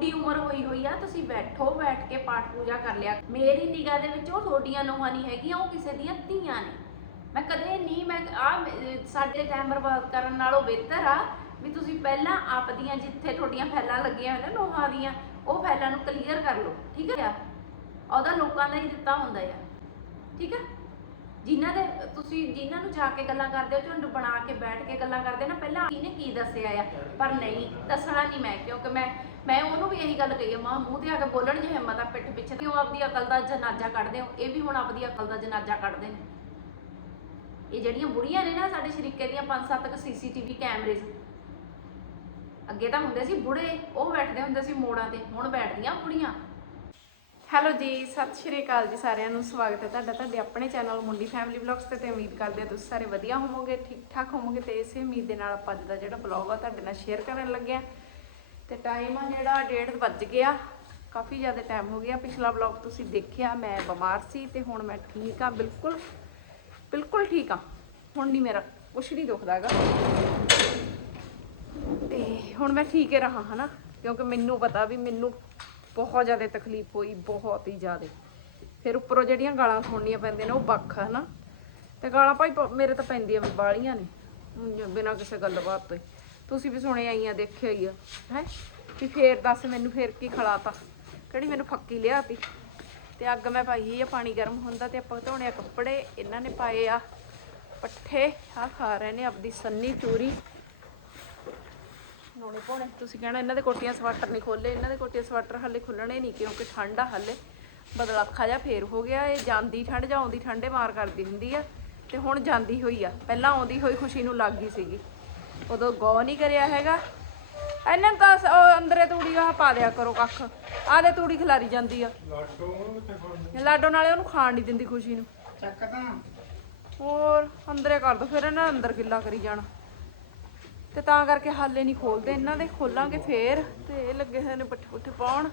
ਤੁਹਾਡੀ ਉਮਰ ਹੋਈ ਹੋਈ ਆ, ਤੁਸੀਂ ਬੈਠੋ, ਬੈਠ ਕੇ ਪਾਠ ਪੂਜਾ ਕਰ ਲਿਆ। ਮੇਰੀ ਨਿਗਾਹ ਦੇ ਵਿੱਚ ਉਹ ਤੁਹਾਡੀਆਂ ਨੋਹਾਂ ਨਹੀਂ ਹੈਗੀਆਂ, ਉਹ ਕਿਸੇ ਦੀਆਂ ਧੀਆਂ ਨੇ। ਮੈਂ ਕਦੇ ਨਹੀਂ, ਮੈਂ ਆ, ਸਾਡੇ ਟਾਈਮ ਬਰਬਾਦ ਕਰਨ ਨਾਲੋਂ ਬਿਹਤਰ ਆ ਵੀ ਤੁਸੀਂ ਪਹਿਲਾਂ ਆਪ ਦੀਆਂ ਜਿੱਥੇ ਤੁਹਾਡੀਆਂ ਫੈਲਾਂ ਲੱਗੀਆਂ ਹੋਈਆਂ ਨੇ, ਨੋਹਾਂ ਦੀਆਂ, ਉਹ ਫੈਲਾਂ ਨੂੰ ਕਲੀਅਰ ਕਰ ਲਓ, ਠੀਕ ਹੈ ਉਹਦਾ ਲੋਕਾਂ ਦਾ ਹੀ ਦਿੱਤਾ ਹੁੰਦਾ ਆ। ਠੀਕ ਹੈ ਜਿਨ੍ਹਾਂ ਦੇ, ਤੁਸੀਂ ਜਿਨ੍ਹਾਂ ਨੂੰ ਜਾ ਕੇ ਗੱਲਾਂ ਕਰਦੇ ਹੋ, ਝੁੰਡ ਬਣਾ ਕੇ ਬੈਠ ਕੇ ਗੱਲਾਂ ਕਰਦੇ ਨਾ, ਪਹਿਲਾਂ ਕਿਹਨੇ ਕੀ ਦੱਸਿਆ ਆ? ਪਰ ਨਹੀਂ, ਦੱਸਣਾ ਨਹੀਂ ਮੈਂ, ਕਿਉਂਕਿ ਮੈਂ ਮੈਂ ਉਹਨੂੰ ਵੀ ਇਹੀ ਗੱਲ ਕਹੀ ਆ, ਮਾਂ, ਮੂੰਹ ਤੇ ਆ ਕੇ ਬੋਲਣ ਜੇ ਹਿੰਮਤ ਆ, ਪਿੱਠ ਪਿੱਛੇ ਕਿਉਂ ਆਪਦੀ ਅਕਲ ਦਾ ਜਨਾਜ਼ਾ ਕੱਢਦੇ ਹੋ ਇਹ ਵੀ ਹੁਣ ਆਪਦੀ ਅਕਲ ਦਾ ਜਨਾਜ਼ਾ ਕੱਢਦੇ ਨੇ। ਇਹ ਜਿਹੜੀਆਂ ਬੁੜੀਆਂ ਨੇ ਨਾ, ਸਾਡੇ ਸ਼ਰੀਕੇ ਦੀਆਂ ਪੰਜ ਸੱਤ ਕ ਸੀਸੀਟੀਵੀ ਕੈਮਰੇਜ਼, ਅੱਗੇ ਤਾਂ ਹੁੰਦੇ ਸੀ ਬੁੜੇ, ਉਹ ਬੈਠਦੇ ਹੁੰਦੇ ਸੀ ਮੋੜਾਂ ਤੇ, ਹੁਣ ਬੈਠਦੀਆਂ ਬੁੜੀਆਂ। ਹੈਲੋ ਜੀ, ਸਤਿ ਸ਼੍ਰੀ ਅਕਾਲ ਜੀ ਸਾਰਿਆਂ ਨੂੰ, ਸਵਾਗਤ ਹੈ ਤੁਹਾਡਾ, ਤੁਹਾਡੇ ਆਪਣੇ ਚੈਨਲ ਮੁੰਡੀ ਫੈਮਿਲੀ ਵਲੌਗਸ ਤੇ ਤੇ ਉਮੀਦ ਕਰਦੇ ਹਾਂ ਤੁਸੀਂ ਸਾਰੇ ਵਧੀਆ ਹੋਵੋਗੇ ਠੀਕ ਠਾਕ ਹੋਵੋਗੇ ਤੇ ਇਸੇ ਉਮੀਦ ਦੇ ਨਾਲ ਆਪਾਂ ਅੱਜ ਦਾ ਜਿਹੜਾ ਵਲੌਗ ਆ ਤੁਹਾਡੇ ਨਾਲ ਸ਼ੇਅਰ ਕਰਨ ਲੱਗੇ ਆ ਤੇ ਟਾਈਮ ਆ ਜਿਹੜਾ 1:30 ਵੱਜ ਗਿਆ, ਕਾਫੀ ਜ਼ਿਆਦਾ ਟਾਈਮ ਹੋ ਗਿਆ ਪਿਛਲਾ ਵਲੌਗ ਤੁਸੀਂ ਦੇਖਿਆ, ਮੈਂ ਬਿਮਾਰ ਸੀ ਤੇ ਹੁਣ ਮੈਂ ਠੀਕ ਆ ਬਿਲਕੁਲ ਬਿਲਕੁਲ ਠੀਕ ਆ ਹੁਣ ਨਹੀਂ ਮੇਰਾ ਕੁਛ ਨਹੀਂ ਦੁਖਦਾ ਹੈਗਾ। ਤੇ ਹੁਣ ਮੈਂ ਠੀਕ ਹੀ ਰਹਾ, ਹਨਾ? ਕਿਉਂਕਿ ਮੈਨੂੰ ਪਤਾ ਵੀ ਮੈਨੂੰ ਬਹੁਤ ਜ਼ਿਆਦਾ ਤਕਲੀਫ ਹੋਈ, ਬਹੁਤ ਹੀ ਜ਼ਿਆਦਾ। ਫਿਰ ਉੱਪਰੋਂ ਜਿਹੜੀਆਂ ਗਾਲਾਂ ਸੁਣਨੀਆਂ ਪੈਂਦੀਆਂ ਨੇ, ਉਹ ਵੱਖ ਹੈ ਨਾ ਤੇ ਗਾਲਾਂ ਭਾਈ ਮੇਰੇ ਤਾਂ ਪੈਂਦੀਆਂ ਬਾਲੀਆਂ ਨੇ ਬਿਨਾਂ ਕਿਸੇ ਗੱਲਬਾਤ ਤੋਂ ਤੁਸੀਂ ਵੀ ਸੁਣੇ ਆਈਆਂ ਦੇਖਿਆ ਹੀ ਆ, ਹੈ? ਵੀ ਫੇਰ ਦੱਸ ਮੈਨੂੰ ਫੇਰ ਕੀ ਖਲਾਤਾ। ਕਿਹੜੀ ਮੈਨੂੰ ਫੱਕੀ ਲਿਆਤੀ। ਤੇ ਅੱਗ ਮੈਂ ਪਾਈ ਆ, ਪਾਣੀ ਗਰਮ ਹੁੰਦਾ ਤੇ ਆਪਾਂ ਧੋਣੇ ਆ ਕੱਪੜੇ। ਇਹਨਾਂ ਨੇ ਪਾਏ ਆ ਪੱਠੇ। ਆ ਖਾ ਰਹੇ ਨੇ ਆਪਦੀ ਸੰਨੀ ਚੂਰੀ। ਨੋਣੇ ਪਾਉਣੇ ਤੁਸੀਂ ਕਹਿਣਾ ਇਹਨਾਂ ਦੇ ਕੋਟੀਆਂ ਸਵਾਟਰ ਨਹੀਂ ਖੋਲੇ ਇਹਨਾਂ ਦੇ ਕੋਟੀਆਂ ਸਵਾਟਰ ਹੱਲੇ ਖੁੱਲਣੇ ਨਹੀਂ ਕਿਉਂਕਿ ਠੰਡ ਆ ਹੱਲੇ। ਬਦਲਾਖਾ ਜਿਹਾ ਫੇਰ ਹੋ ਗਿਆ ਇਹ ਜਾਂਦੀ ਠੰਡ ਜਾਂ ਆਉਂਦੀ ਠੰਡੇ ਮਾਰ ਕਰਦੀ ਹੁੰਦੀ ਆ। ਤੇ ਹੁਣ ਜਾਂਦੀ ਹੋਈ ਆ। ਪਹਿਲਾਂ ਆਉਂਦੀ ਹੋਈ ਖੁਸ਼ੀ ਨੂੰ ਲੱਗ ਗਈ ਸੀਗੀ। ਉਦੋਂ ਗੌ ਨਹੀਂ ਕਰਿਆ ਹੈਗਾ। ਇਹਨਾਂ ਨੂੰ ਤਾਂ ਸ- ਉਹ ਅੰਦਰੇ ਤੂੜੀ ਆ ਪਾ ਦਿਆ ਕਰੋ ਕੱਖ। ਆਦੇ ਤੂੜੀ ਖਿਲਾਰੀ ਜਾਂਦੀ ਆ। ਲਾਡੋ ਨਾਲੇ ਉਹਨੂੰ ਖਾਣ ਨਹੀਂ ਦਿੰਦੀ ਖੁਸ਼ੀ ਨੂੰ। ਚੱਕ ਤਾਂ। ਹੋਰ ਅੰਦਰੇ ਕਰ ਦੋ ਫਿਰ ਇਹਨਾਂ ਅੰਦਰ ਗਿੱਲਾ ਕਰੀ ਜਾਣਾ। ਤੇ ਤਾਂ ਕਰਕੇ ਹਾਲੇ ਨਹੀਂ ਖੋਲਦੇ। ਇਹਨਾਂ ਦੇ ਖੋਲਾਂਗੇ ਫੇਰ ਤੇ ਇਹ ਲੱਗੇ ਹੋਏ ਨੇ ਪੱਠੇ ਪੁੱਠੇ ਪਾਉਣ।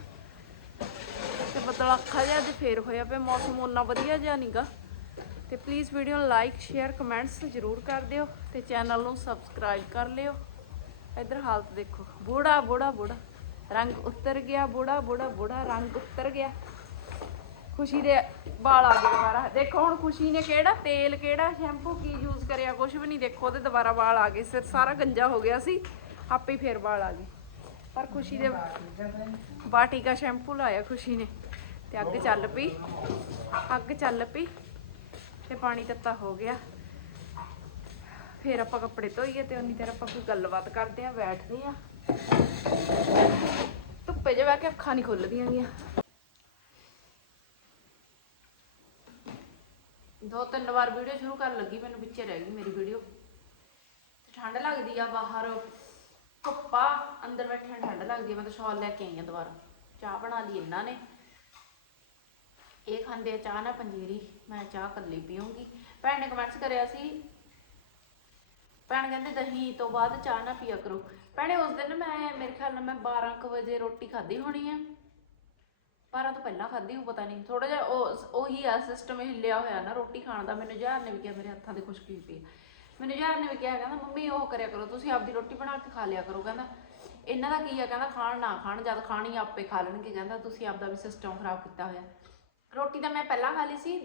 ਤੇ ਬੱਦਲ ਅੱਖਾ ਜਿਹਾ ਅੱਜ ਫੇਰ ਹੋਇਆ ਪਿਆ ਮੌਸਮ, ਓਨਾ ਵਧੀਆ ਜਿਹਾ ਨਹੀਂਗਾ ਤੇ ਪਲੀਜ਼ ਵੀਡੀਓ ਨੂੰ ਲਾਈਕ ਸ਼ੇਅਰ ਕਮੈਂਟਸ ਜ਼ਰੂਰ ਕਰ ਦਿਓ ਤੇ ਚੈਨਲ ਨੂੰ ਸਬਸਕ੍ਰਾਈਬ ਕਰ ਲਿਓ। ਇੱਧਰ ਹਾਲਤ ਦੇਖੋ। ਬੂੜਾ ਬੂੜਾ ਬੂੜਾ। ਰੰਗ ਉਤਰ ਗਿਆ, ਬੂੜਾ ਬੂੜਾ ਬੂੜਾ। ਰੰਗ ਉਤਰ ਗਿਆ। ਖੁਸ਼ੀ ਦੇ ਵਾਲ ਆ ਗਏ ਦੁਬਾਰਾ। ਦੇਖੋ ਹੁਣ ਖੁਸ਼ੀ ਨੇ ਕਿਹੜਾ ਤੇਲ, ਕਿਹੜਾ ਸ਼ੈਂਪੂ, ਕੀ ਯੂਜ਼ ਕਰਿਆ ਕੁਝ ਵੀ ਨਹੀਂ। ਦੇਖੋ ਉਹਦੇ ਦੁਬਾਰਾ ਵਾਲ ਆ ਗਏ। ਸਿਰ ਸਾਰਾ ਗੰਜਾ ਹੋ ਗਿਆ ਸੀ, ਆਪੇ ਹੀ ਫੇਰ ਵਾਲ ਆ ਗਏ। ਪਰ ਖੁਸ਼ੀ ਦੇ ਬਾਟੀਕਾ ਸ਼ੈਂਪੂ ਲਾਇਆ ਖੁਸ਼ੀ ਨੇ ਤੇ ਅੱਗ ਚੱਲ ਪਈ। ਅੱਗ ਚੱਲ ਪਈ ਤੇ ਪਾਣੀ ਤੱਤਾ ਹੋ ਗਿਆ। ਫੇਰ ਆਪਾਂ ਕੱਪੜੇ ਧੋਈਏ ਤੇ ਉਨੀ ਦੇਰ ਆਪਾਂ ਕੋਈ ਗੱਲਬਾਤ ਕਰਦੇ ਆ, ਬੈਠਦੇ ਆ। ਧੁੱਪੇ ਜੇ ਬਹਿ ਕੇ ਅੱਖਾਂ ਨਹੀਂ ਖੁੱਲਦੀਆਂ ਗੀਆਂ। ਦੋ ਤਿੰਨ ਵਾਰ ਵੀਡੀਓ ਸ਼ੁਰੂ ਕਰਨ ਲੱਗੀ, ਮੈਨੂੰ ਪਿੱਛੇ ਰਹਿ ਗਈ ਮੇਰੀ ਵੀਡੀਓ। ਠੰਡ ਲੱਗਦੀ ਆ ਬਾਹਰ। ਧੁੱਪਾ ਅੰਦਰ ਬੈਠਣ ਠੰਡ ਲੱਗਦੀ ਆ, ਮੈਂ ਤਾਂ ਸ਼ਾਲ ਲੈ ਕੇ ਆਈ ਆ ਦੁਬਾਰਾ। ਚਾਹ ਬਣਾ ਲਈ ਇਹਨਾਂ ਨੇ। ਇਹ ਖਾਂਦੇ ਆ ਚਾਹ ਨਾ ਪੰਜੀਰੀ, ਮੈਂ ਚਾਹ ਕੱਲੀ ਪੀਉਂਗੀ ਭੈਣ ਨੇ ਕਮੈਂਟਸ ਕਰਿਆ ਸੀ, ਭੈਣ ਕਹਿੰਦੇ ਦਹੀਂ ਤੋਂ ਬਾਅਦ ਚਾਹ ਨਾ ਪੀਆ ਕਰੋ। ਭੈਣੇ ਉਸ ਦਿਨ ਮੈਂ, ਮੇਰੇ ਖਿਆਲ ਨਾਲ ਮੈਂ 12 ਕੁ ਵਜੇ ਰੋਟੀ ਖਾਧੀ ਹੋਣੀ ਆ। 12 ਤੋਂ ਪਹਿਲਾਂ ਖਾਧੀ ਉਹ ਪਤਾ ਨਹੀਂ। ਥੋੜਾ ਜਿਹਾ ਉਹ ਉਹੀ ਆ ਸਿਸਟਮ ਹਿੱਲਿਆ ਹੋਇਆ ਨਾ ਰੋਟੀ ਖਾਣ ਦਾ। ਮੈਨੂੰ ਜਹਾਰ ਨੇ ਵੀ ਕਿਹਾ, ਮੇਰੇ ਹੱਥਾਂ 'ਤੇ ਖੁਸ਼ਕੀ ਹੋਈ ਪਈ ਆ। ਮੈਨੂੰ ਜਹਾਰ ਨੇ ਵੀ ਕਿਹਾ, ਕਹਿੰਦਾ, ਮੰਮੀ, ਉਹ ਕਰਿਆ ਕਰੋ, ਤੁਸੀਂ ਆਪਦੀ ਰੋਟੀ ਬਣਾ ਕੇ ਖਾ ਲਿਆ ਕਰੋ। ਕਹਿੰਦਾ, ਇਹਨਾਂ ਦਾ ਕੀ ਆ? ਕਹਿੰਦਾ, ਖਾਣ ਨਾ ਖਾਣ, ਜਦ ਖਾਣੀ ਆਪੇ ਖਾ ਲੈਣਗੇ। ਕਹਿੰਦਾ, ਤੁਸੀਂ ਆਪਦਾ ਵੀ ਸਿਸਟਮ ਖਰਾਬ ਕੀਤਾ ਹੋਇਆ। ਰੋਟੀ ਤਾਂ ਮੈਂ ਪਹਿਲਾਂ ਖਾ ਲਈ ਸੀ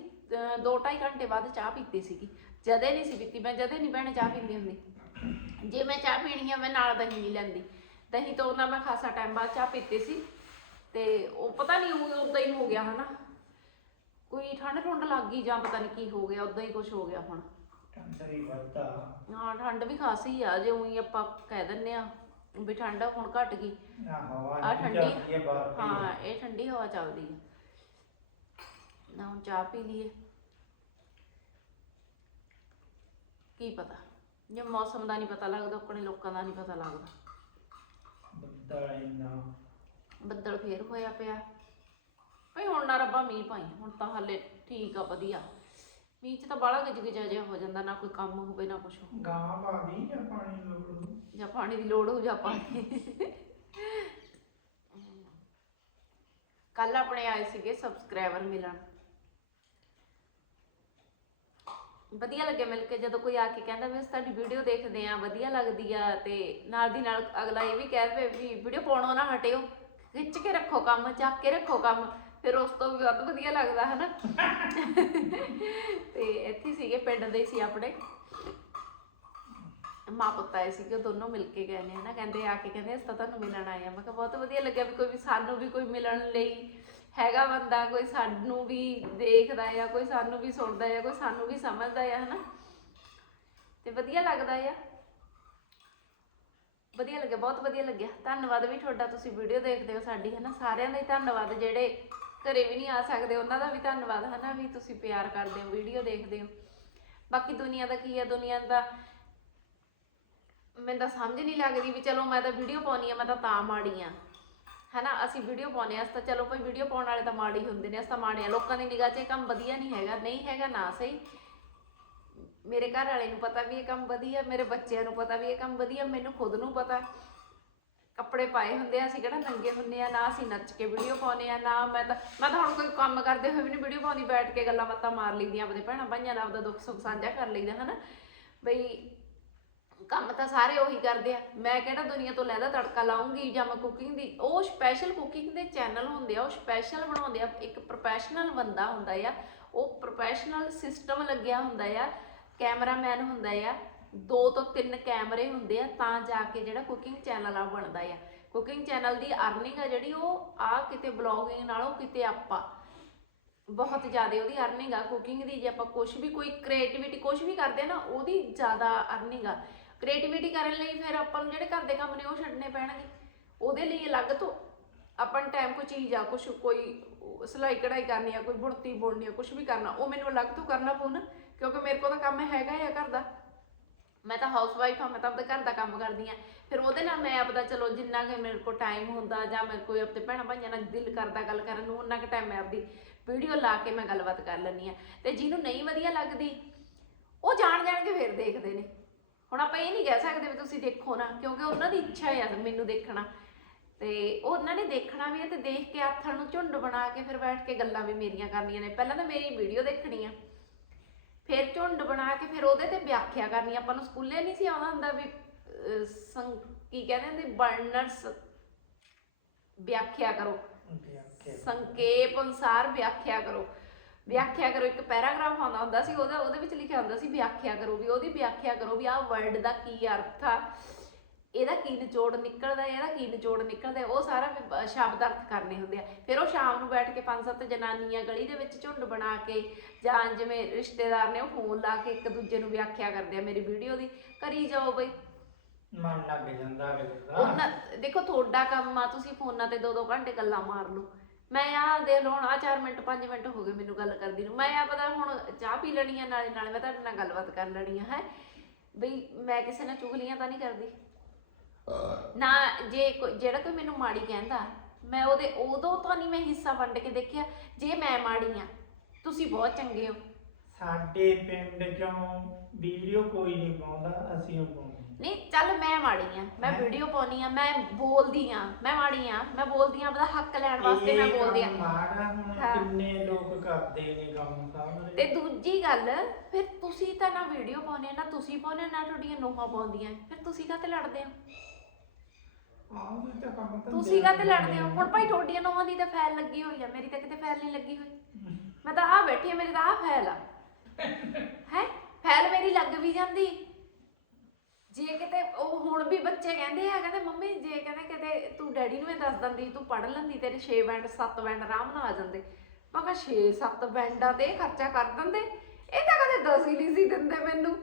2.5 ਘੰਟੇ ਬਾਅਦ ਚਾਹ ਪੀਤੀ ਸੀਗੀ। ਜਦੇ ਨਹੀਂ ਸੀ ਪੀਤੀ, ਮੈਂ ਜਦੇ ਨਹੀਂ ਭੈਣੇ ਚਾਹ ਪੀਂਦੀ ਹੁੰਦੀ। ਜੇ ਮੈਂ ਚਾਹ ਪੀਣੀ ਆ, ਮੈਂ ਨਾਲ ਦਹੀਂ ਨਹੀਂ ਲੈਂਦੀ। ਦਹੀਂ ਤੋਂ ਨਾ ਮੈਂ ਖਾਸਾ ਟਾਈਮ ਬਾਅਦ ਚਾਹ ਪੀਤੀ ਸੀ। ਤੇ ਉਹ ਪਤਾ ਨਹੀਂ ਉਹ ਉਦਾਂ ਹੀ ਹੋ ਗਿਆ ਹਨਾ। ਕੋਈ ਠੰਡ ਠੁੰਡ ਲੱਗ ਗਈ ਜਾਂ ਪਤਾ ਨਹੀਂ ਕੀ ਹੋ ਗਿਆ ਉਦਾਂ ਹੀ ਕੁਝ ਹੋ ਗਿਆ ਹੁਣ। ਹਾਂ ਠੰਡ ਵੀ ਖਾਸੀ ਆ ਜੇ ਉਹੀ ਆਪਾਂ ਕਹਿ ਦਿੰਨੇ ਆ ਵੀ ਠੰਡ ਹੁਣ ਘਟ ਗਈ। ਨਾ ਹਵਾ ਆ ਠੰਡੀ ਹੈ ਇਹ ਠੰਡੀ ਹਵਾ ਚੱਲਦੀ ਹੈ ਨਾ ਹੁਣ ਚਾਹ ਪੀ ਲਈਏ। ਕੀ ਪਤਾ? ਜੇ ਮੌਸਮ ਦਾ ਨਹੀਂ ਪਤਾ ਲੱਗਦਾ ਆਪਣੇ ਲੋਕਾਂ ਦਾ ਨਹੀਂ ਪਤਾ ਲੱਗਦਾ। ਬੱਦਲ ਇੰਨਾ ਬੱਦਲ ਫੇਰ ਹੋਇਆ ਪਿਆ। ਭਈ ਹੁਣ ਨਾ ਰੱਬਾ ਮੀਂਹ ਪਾਈ ਹੁਣ ਤਾਂ ਹਾਲੇ ਠੀਕ ਆ ਵਧੀਆ। ਮੀਂਹ ਚ ਤਾਂ ਬਾਹਲਾ ਗਿਜ ਗਿਜਾ ਜਿਹਾ ਹੋ ਜਾਂਦਾ ਨਾ ਕੋਈ ਕੰਮ ਹੋਵੇ ਨਾ ਕੁਛ ਗਾਂ ਬਾਦੀ ਜਾਂ ਪਾਣੀ ਲੋੜ ਜਾਂ ਪਾਣੀ ਦੀ ਲੋੜ ਹੋ ਜਾਂ ਪਾਣੀ। ਕੱਲ ਆਪਣੇ ਆਏ ਸੀਗੇ ਸਬਸਕ੍ਰਾਈਬਰ ਮਿਲਣ। ਵਧੀਆ ਲੱਗਿਆ ਮਿਲ ਕੇ ਜਦੋਂ ਕੋਈ ਆ ਕੇ ਕਹਿੰਦਾ ਵੀ ਅਸੀਂ ਤੁਹਾਡੀ ਵੀਡੀਓ ਦੇਖਦੇ ਆ ਵਧੀਆ ਲੱਗਦੀ ਆ। ਤੇ ਨਾਲ ਦੀ ਨਾਲ ਅਗਲਾ ਇਹ ਵੀ ਕਹਿ ਦੇਵੇ ਵੀ ਵੀਡੀਓ ਪਾਉਣੋਂ ਨਾ ਹਟਿਓ। ਖਿੱਚ ਕੇ ਰੱਖੋ ਕੰਮ, ਚੱਕ ਕੇ ਰੱਖੋ ਕੰਮ, ਫਿਰ ਉਸ ਤੋਂ ਵੀ ਵੱਧ ਵਧੀਆ ਲੱਗਦਾ, ਹਨਾ? ਤੇ ਇੱਥੇ ਸੀਗੇ, ਪਿੰਡ ਦੇ ਸੀ ਆਪਣੇ। ਮਾਂ ਪੁੱਤ ਆਏ ਸੀਗੇ, ਉਹ ਦੋਨੋਂ ਮਿਲ ਕੇ ਗਏ ਨੇ, ਹਨਾ? ਕਹਿੰਦੇ ਆ ਕੇ, ਕਹਿੰਦੇ ਅਸੀਂ ਤਾਂ ਤੁਹਾਨੂੰ ਮਿਲਣ ਆਏ ਆ। ਮੈਂ ਕਿਹਾ, ਬਹੁਤ ਵਧੀਆ ਲੱਗਿਆ ਵੀ ਕੋਈ ਵੀ ਸਾਨੂੰ ਵੀ ਕੋਈ ਮਿਲਣ ਲਈ ਹੈਗਾ ਬੰਦਾ, ਕੋਈ ਸਾਨੂੰ ਵੀ ਦੇਖਦਾ ਆ, ਕੋਈ ਸਾਨੂੰ ਵੀ ਸੁਣਦਾ ਆ, ਕੋਈ ਸਾਨੂੰ ਵੀ ਸਮਝਦਾ ਆ, ਹਨਾ? ਤੇ ਵਧੀਆ ਲੱਗਦਾ ਆ। ਵਧੀਆ ਲੱਗਿਆ, ਬਹੁਤ ਵਧੀਆ ਲੱਗਿਆ। ਧੰਨਵਾਦ ਵੀ ਤੁਹਾਡਾ, ਤੁਸੀਂ ਵੀਡੀਓ ਦੇਖਦੇ ਹੋ ਸਾਡੀ, ਹਨਾ? ਸਾਰਿਆਂ ਦਾ ਹੀ ਧੰਨਵਾਦ, ਜਿਹੜੇ ਘਰੇ ਵੀ ਨਹੀਂ ਆ ਸਕਦੇ, ਉਹਨਾਂ ਦਾ ਵੀ ਧੰਨਵਾਦ, ਹਨਾ? ਵੀ ਤੁਸੀਂ ਪਿਆਰ ਕਰਦੇ ਹੋ ਵੀਡੀਓ ਦੇਖਦੇ ਹੋ। ਬਾਕੀ ਦੁਨੀਆ ਦਾ ਕੀ ਹੈ ਦੁਨੀਆ ਦਾ ਮੈਨੂੰ ਤਾਂ ਸਮਝ ਨਹੀਂ ਲੱਗਦੀ ਵੀ ਚਲੋ ਮੈਂ ਤਾਂ ਵੀਡੀਓ ਪਾਉਣੀ ਆ, ਮੈਂ ਤਾਂ ਤਾਂ ਮਾੜੀ ਆ। ਹਨਾ? ਅਸੀਂ ਵੀਡੀਓ ਪਾਉਨੇ ਆ ਅਸੀਂ ਤਾਂ ਚਲੋ ਕੋਈ ਵੀਡੀਓ ਪਾਉਣ ਵਾਲੇ ਤਾਂ ਮਾੜੀ ਹੁੰਦੇ ਨੇ, ਅਸੀਂ ਤਾਂ ਮਾੜੇ ਆ। ਲੋਕਾਂ ਦੀ ਨਿਗਾਹ 'ਚ ਇਹ ਕੰਮ ਵਧੀਆ ਨਹੀਂ ਹੈਗਾ ਨਹੀਂ ਹੈਗਾ ਨਾ ਸਹੀ। ਮੇਰੇ ਘਰ ਵਾਲੇ ਨੂੰ ਪਤਾ ਵੀ ਇਹ ਕੰਮ ਵਧੀਆ, ਮੇਰੇ ਬੱਚਿਆਂ ਨੂੰ ਪਤਾ ਵੀ ਇਹ ਕੰਮ ਵਧੀਆ, ਮੈਨੂੰ ਖੁਦ ਨੂੰ ਪਤਾ। ਕੱਪੜੇ ਪਾਏ ਹੁੰਦੇ ਆ, ਅਸੀਂ ਕਿਹੜਾ ਨੰਗੇ ਹੁੰਨੇ ਆ, ਨਾ ਅਸੀਂ ਨੱਚ ਕੇ ਵੀਡੀਓ ਪਾਉਨੇ ਆ, ਨਾ ਮੈਂ ਤਾਂ ਮੈਂ ਤਾਂ ਹੁਣ ਕੋਈ ਕੰਮ ਕਰਦੇ ਹੋਏ ਵੀ ਨਹੀਂ ਵੀਡੀਓ ਪਾਉਂਦੀ, ਬੈਠ ਕੇ ਗੱਲਾਂ ਬਾਤਾਂ ਮਾਰ ਲਈਦੀਆਂ ਆਪਣੇ ਭੈਣਾਂ ਭਾਈਆਂ ਨਾਲ ਆਪਦਾ ਦੁੱਖ ਸੁੱਖ ਸਾਂਝਾ ਕਰ ਲਈਦਾ, ਹਨਾ? ਬਈ ਕੰਮ ਤਾਂ ਸਾਰੇ ਉਹੀ ਕਰਦੇ ਆ। ਮੈਂ ਕਿਹੜਾ ਦੁਨੀਆ ਤੋਂ ਲੈਦਾ ਤੜਕਾ ਲਾਉਂਗੀ ਜਾਂ ਮੈਂ ਕੁਕਿੰਗ ਦੀ ਉਹ ਸਪੈਸ਼ਲ ਕੁਕਿੰਗ ਦੇ ਚੈਨਲ ਹੁੰਦੇ ਆ, ਉਹ ਸਪੈਸ਼ਲ ਬਣਾਉਂਦੇ ਆ, ਇੱਕ ਪ੍ਰੋਫੈਸ਼ਨਲ ਬੰਦਾ ਹੁੰਦਾ ਆ, ਉਹ ਪ੍ਰੋਫੈਸ਼ਨਲ ਸਿਸਟਮ ਲੱਗਿਆ ਹੁੰਦਾ ਆ। ਕੈਮਰਾਮੈਨ ਹੁੰਦਾ ਆ, ਦੋ ਤੋਂ ਤਿੰਨ ਕੈਮਰੇ ਹੁੰਦੇ ਆ, ਤਾਂ ਜਾ ਕੇ ਜਿਹੜਾ ਕੁਕਿੰਗ ਚੈਨਲ ਆ ਬਣਦਾ ਆ। ਕੁਕਿੰਗ ਚੈਨਲ ਦੀ ਅਰਨਿੰਗ ਆ ਜਿਹੜੀ, ਉਹ ਆ ਕਿਤੇ ਬਲੌਗਿੰਗ ਨਾਲੋਂ ਕਿਤੇ ਆਪਾਂ। ਬਹੁਤ ਜ਼ਿਆਦਾ ਉਹਦੀ ਅਰਨਿੰਗ ਆ। ਕੁਕਿੰਗ ਦੀ ਜੇ ਆਪਾਂ ਕੁਝ ਵੀ, ਕੋਈ ਕ੍ਰੀਏਟੀਵਿਟੀ ਕੁਝ ਵੀ ਕਰਦੇ ਆ ਨਾ, ਉਹਦੀ ਜ਼ਿਆਦਾ ਅਰਨਿੰਗ ਆ। ਕ੍ਰੀਏਟੀਵਿਟੀ ਕਰਨ ਲਈ ਫਿਰ ਆਪਾਂ ਨੂੰ ਜਿਹੜੇ ਘਰ ਦੇ ਕੰਮ ਨੇ, ਉਹ ਛੱਡਣੇ ਪੈਣਗੇ। ਉਹਦੇ ਲਈ ਅਲੱਗ ਤੋਂ ਆਪਾਂ ਟਾਈਮ ਕੋਈ ਚੀਜ਼ ਆ ਕੁਝ ਕੋਈ ਸਿਲਾਈ ਕਢਾਈ ਕਰਨੀ ਆ, ਕੋਈ ਬੁਣਤੀ ਬੁਣਨੀ ਆ ਕੁਝ ਵੀ ਕਰਨਾ, ਉਹ ਮੈਨੂੰ ਅਲੱਗ ਤੋਂ ਕਰਨਾ ਪਊ ਨਾ। ਕਿਉਂਕਿ ਮੇਰੇ ਕੋਲ ਤਾਂ ਕੰਮ ਹੈਗਾ ਹੀ ਆ ਘਰ ਦਾ। ਮੈਂ ਤਾਂ ਹਾਊਸ ਵਾਈਫ ਆ ਮੈਂ ਤਾਂ ਆਪਦੇ ਘਰ ਦਾ ਕੰਮ ਕਰਦੀ ਆ ਫਿਰ ਉਹਦੇ ਨਾਲ ਮੈਂ ਆਪਦਾ ਚਲੋ ਜਿੰਨਾ ਕਿ ਮੇਰੇ ਕੋਲ ਟਾਈਮ ਹੁੰਦਾ ਜਾਂ ਮੈਂ ਕੋਈ ਆਪਣੇ ਭੈਣਾਂ ਭਾਈਆਂ ਨਾਲ ਦਿਲ ਕਰਦਾ ਗੱਲ ਕਰਨ ਨੂੰ ਉਹਨਾਂ ਕੁ ਟਾਈਮ ਮੈਂ ਆਪਦੀ ਵੀਡੀਓ ਲਾ ਕੇ ਮੈਂ ਗੱਲਬਾਤ ਕਰ ਲੈਂਦੀ ਆ ਤੇ ਜਿਹਨੂੰ ਨਹੀਂ ਵਧੀਆ ਲੱਗਦੀ, ਉਹ ਜਾਣ ਜਾਣ ਕੇ ਫਿਰ ਦੇਖਦੇ ਨੇ। ਹੁਣ ਆਪਾਂ ਇਹ ਨਹੀਂ ਕਹਿ ਸਕਦੇ ਵੀ ਤੁਸੀਂ ਦੇਖੋ ਨਾ, ਕਿਉਂਕਿ ਉਹਨਾਂ ਦੀ ਇੱਛਾ ਹੈ ਮੈਨੂੰ ਦੇਖਣਾ। ਤੇ ਉਹ ਉਹਨਾਂ ਨੇ ਦੇਖਣਾ ਵੀ ਹੈ ਤੇ ਦੇਖ ਕੇ ਆਥਣ ਨੂੰ ਝੁੰਡ ਬਣਾ ਕੇ ਫਿਰ ਬੈਠ ਕੇ ਗੱਲਾਂ ਵੀ ਮੇਰੀਆਂ ਕਰਨੀਆਂ ਨੇ। ਪਹਿਲਾਂ ਤਾਂ ਮੇਰੀ ਵੀਡੀਓ ਦੇਖਣੀ ਆ। ਫਿਰ ਝੁੰਡ ਬਣਾ ਕੇ ਫਿਰ ਉਹਦੇ ਤੇ ਵਿਆਖਿਆ ਕਰਨੀ ਆਪਾਂ ਨੂੰ ਸਕੂਲੇ ਨਹੀਂ ਸੀ ਆਉਂਦਾ ਹੁੰਦਾ ਵੀ ਅਹ, ਸੰ ਕੀ ਕਹਿੰਦੇ ਹੁੰਦੇ ਬਰਨਰਸ ਵਿਆਖਿਆ ਕਰੋ। ਸੰਖੇਪ ਅਨੁਸਾਰ ਵਿਆਖਿਆ ਕਰੋ। ਵਿਆਖਿਆ ਕਰੋ ਇੱਕ ਪੈਰਾਗ੍ਰਾਫ ਆਉਂਦਾ ਹੁੰਦਾ ਸੀ ਉਹਦਾ ਉਹਦੇ ਵਿੱਚ ਲਿਖਿਆ ਹੁੰਦਾ ਸੀ ਵਿਆਖਿਆ ਕਰੋ ਵੀ ਉਹਦੀ ਵਿਆਖਿਆ ਕਰੋ ਵੀ ਆਹ ਵਰਡ ਦਾ ਕੀ ਅਰਥ ਆ। ਇਹਦਾ ਕੀ ਨਿਚੋੜ ਨਿਕਲਦਾ ਹੈ, ਇਹਦਾ ਕੀ ਨਿਚੋੜ ਨਿਕਲਦਾ ਹੈ, ਉਹ ਸਾਰਾ ਬ- ਸ਼ਬਦ ਅਰਥ ਕਰਨੇ ਹੁੰਦੇ ਆ। ਫਿਰ ਉਹ ਸ਼ਾਮ ਨੂੰ ਬੈਠ ਕੇ ਪੰਜ ਸੱਤ ਜਨਾਨੀਆਂ ਗਲੀ ਦੇ ਵਿੱਚ ਝੁੰਡ ਬਣਾ ਕੇ ਜਾਂ ਜਿਵੇਂ ਰਿਸ਼ਤੇਦਾਰ ਨੇ ਉਹ ਫੋਨ ਲਾ ਕੇ ਇੱਕ ਦੂਜੇ ਨੂੰ ਵਿਆਖਿਆ ਕਰਦੇ ਆ ਮੇਰੀ ਵੀਡੀਓ ਦੀ ਕਰੀ ਜਾਓ ਬਈ। ਮਨ ਲੱਗ ਜਾਂਦਾ ਅਗਲੇ ਦਾ ਉਹਨਾਂ ਦੇਖੋ ਤੁਹਾਡਾ ਕੰਮ ਆ ਤੁਸੀਂ ਫੋਨਾਂ ਤੇ ਦੋ ਦੋ ਘੰਟੇ ਗੱਲਾਂ ਮਾਰ ਲਓ। ਮੈਂ ਆ ਦੇਖ ਲਓ ਹੁਣ ਆ 4 ਮਿੰਟ 5 ਮਿੰਟ ਹੋ ਗਏ ਮੈਨੂੰ ਗੱਲ ਕਰਦੀ ਨੂੰ। ਮੈਂ ਆ ਪਤਾ ਹੁਣ ਚਾਹ ਪੀ ਲੈਣੀ ਆ ਨਾਲੇ ਨਾਲੇ ਮੈਂ ਤੁਹਾਡੇ ਨਾਲ ਗੱਲਬਾਤ ਕਰ ਲੈਣੀ ਆ ਹੈ। ਬਈ ਮੈਂ ਕਿਸੇ ਨਾਲ ਚੁਗਲੀਆਂ ਤਾਂ ਨਹੀਂ ਕਰਦੀ? ਨਾ ਜੇ ਕੋਈ ਜਿਹੜਾ ਕੋਈ ਮੈਨੂੰ ਮਾੜੀ ਕਹਿੰਦਾ ਮੈਂ ਉਹਦੇ ਉਦੋਂ ਤਾਂ ਨਹੀਂ ਮੈਂ ਹਿੱਸਾ ਵੰਡ ਕੇ ਦੇਖਿਆ ਜੇ ਮੈਂ ਮਾੜੀ ਆ ਤੁਸੀਂ ਬਹੁਤ ਚੰਗੇ ਹੋ। ਸਾਡੇ ਪਿੰਡ ਚੋਂ ਵੀਡੀਓ ਕੋਈ ਨਹੀਂ ਪਾਉਂਦਾ ਅਸੀਂ ਉਹ ਪਾਉਂਦੇ ਨਹੀਂ ਚੱਲ ਮੈਂ ਮਾੜੀ ਆ ਮੈਂ? ਵੀਡੀਓ ਪਾਉਣੀ ਆ ਮੈਂ ਬੋਲਦੀ ਆ ਮੈਂ ਮਾੜੀ ਆ ਮੈਂ ਬੋਲਦੀ ਆ ਆਪਦਾ ਹੱਕ ਲੈਣ ਵਾਸਤੇ ਮੈਂ ਇਹ ਬੋਲਦੀ ਆ। ਕੰਮ ਮਾੜਾ ਹੁਣ ਹਾਂ। ਕਿੰਨੇ ਲੋਕ ਕਰਦੇ ਨੇ ਕੰਮ ਸਾਰੇ ਤੇ ਦੂਜੀ ਗੱਲ ਫਿਰ ਤੁਸੀਂ ਤਾਂ ਨਾ ਵੀਡੀਓ ਪਾਉਨੇ ਆ, ਨਾ ਤੁਸੀਂ ਪਾਉਨੇ ਆ, ਨਾ ਤੁਹਾਡੀਆਂ ਨੋਹਾਂ ਪਾਉਂਦੀਆਂ ਫਿਰ ਤੁਸੀਂ ਕਾਹਤੇ ਲੜਦੇ ਹੋ? ਆਹ ਵੀ ਤਾਂ ਕੰਮ ਤਾਂ ਤੁਸੀਂ ਕਾਹਤੇ ਲੜਦੇ ਹੋ? ਹੁਣ ਭਾਈ ਤੁਹਾਡੀਆਂ ਨੋਹਾਂ ਦੀ ਤਾਂ ਫੈਲ ਲੱਗੀ ਹੋਈ ਆ ਮੇਰੀ ਤਾਂ ਕਿਤੇ ਫੈਲ ਨਹੀਂ ਲੱਗੀ ਹੋਈ। ਮੈਂ ਤਾਂ ਆ ਬੈਠੀ ਆ ਮੇਰੀ ਤਾਂ ਆ ਫੈਲ ਆ। ਹੈ? ਫੈਲ ਮੇਰੀ ਲੱਗ ਵੀ ਜਾਂਦੀ। ਜੇ ਕਿਤੇ ਉਹ ਹੁਣ ਵੀ ਬੱਚੇ ਕਹਿੰਦੇ ਆ ਕਹਿੰਦੇ ਮੰਮੀ ਜੇ ਕਹਿੰਦੇ ਕਿਤੇ ਤੂੰ ਡੈਡੀ ਨੂੰ ਇਹ ਦੱਸ ਦਿੰਦੀ ਤੂੰ ਪੜ ਲੈਂਦੀ ਤੇਰੇ 6 ਬੈਂਡ 7 ਬੈਂਡ ਆਰਾਮ ਨਾਲ ਆ ਜਾਂਦੇ। ਮੈਂ ਕਿਹਾ 6 7 ਬੈਂਡਾਂ ਤੇ ਖਰਚਾ ਕਰ ਦਿੰਦੇ। ਇਹ ਤਾਂ ਕਦੇ 10 ਹੀ ਨਹੀਂ ਸੀ ਦਿੰਦੇ ਮੈਨੂੰ।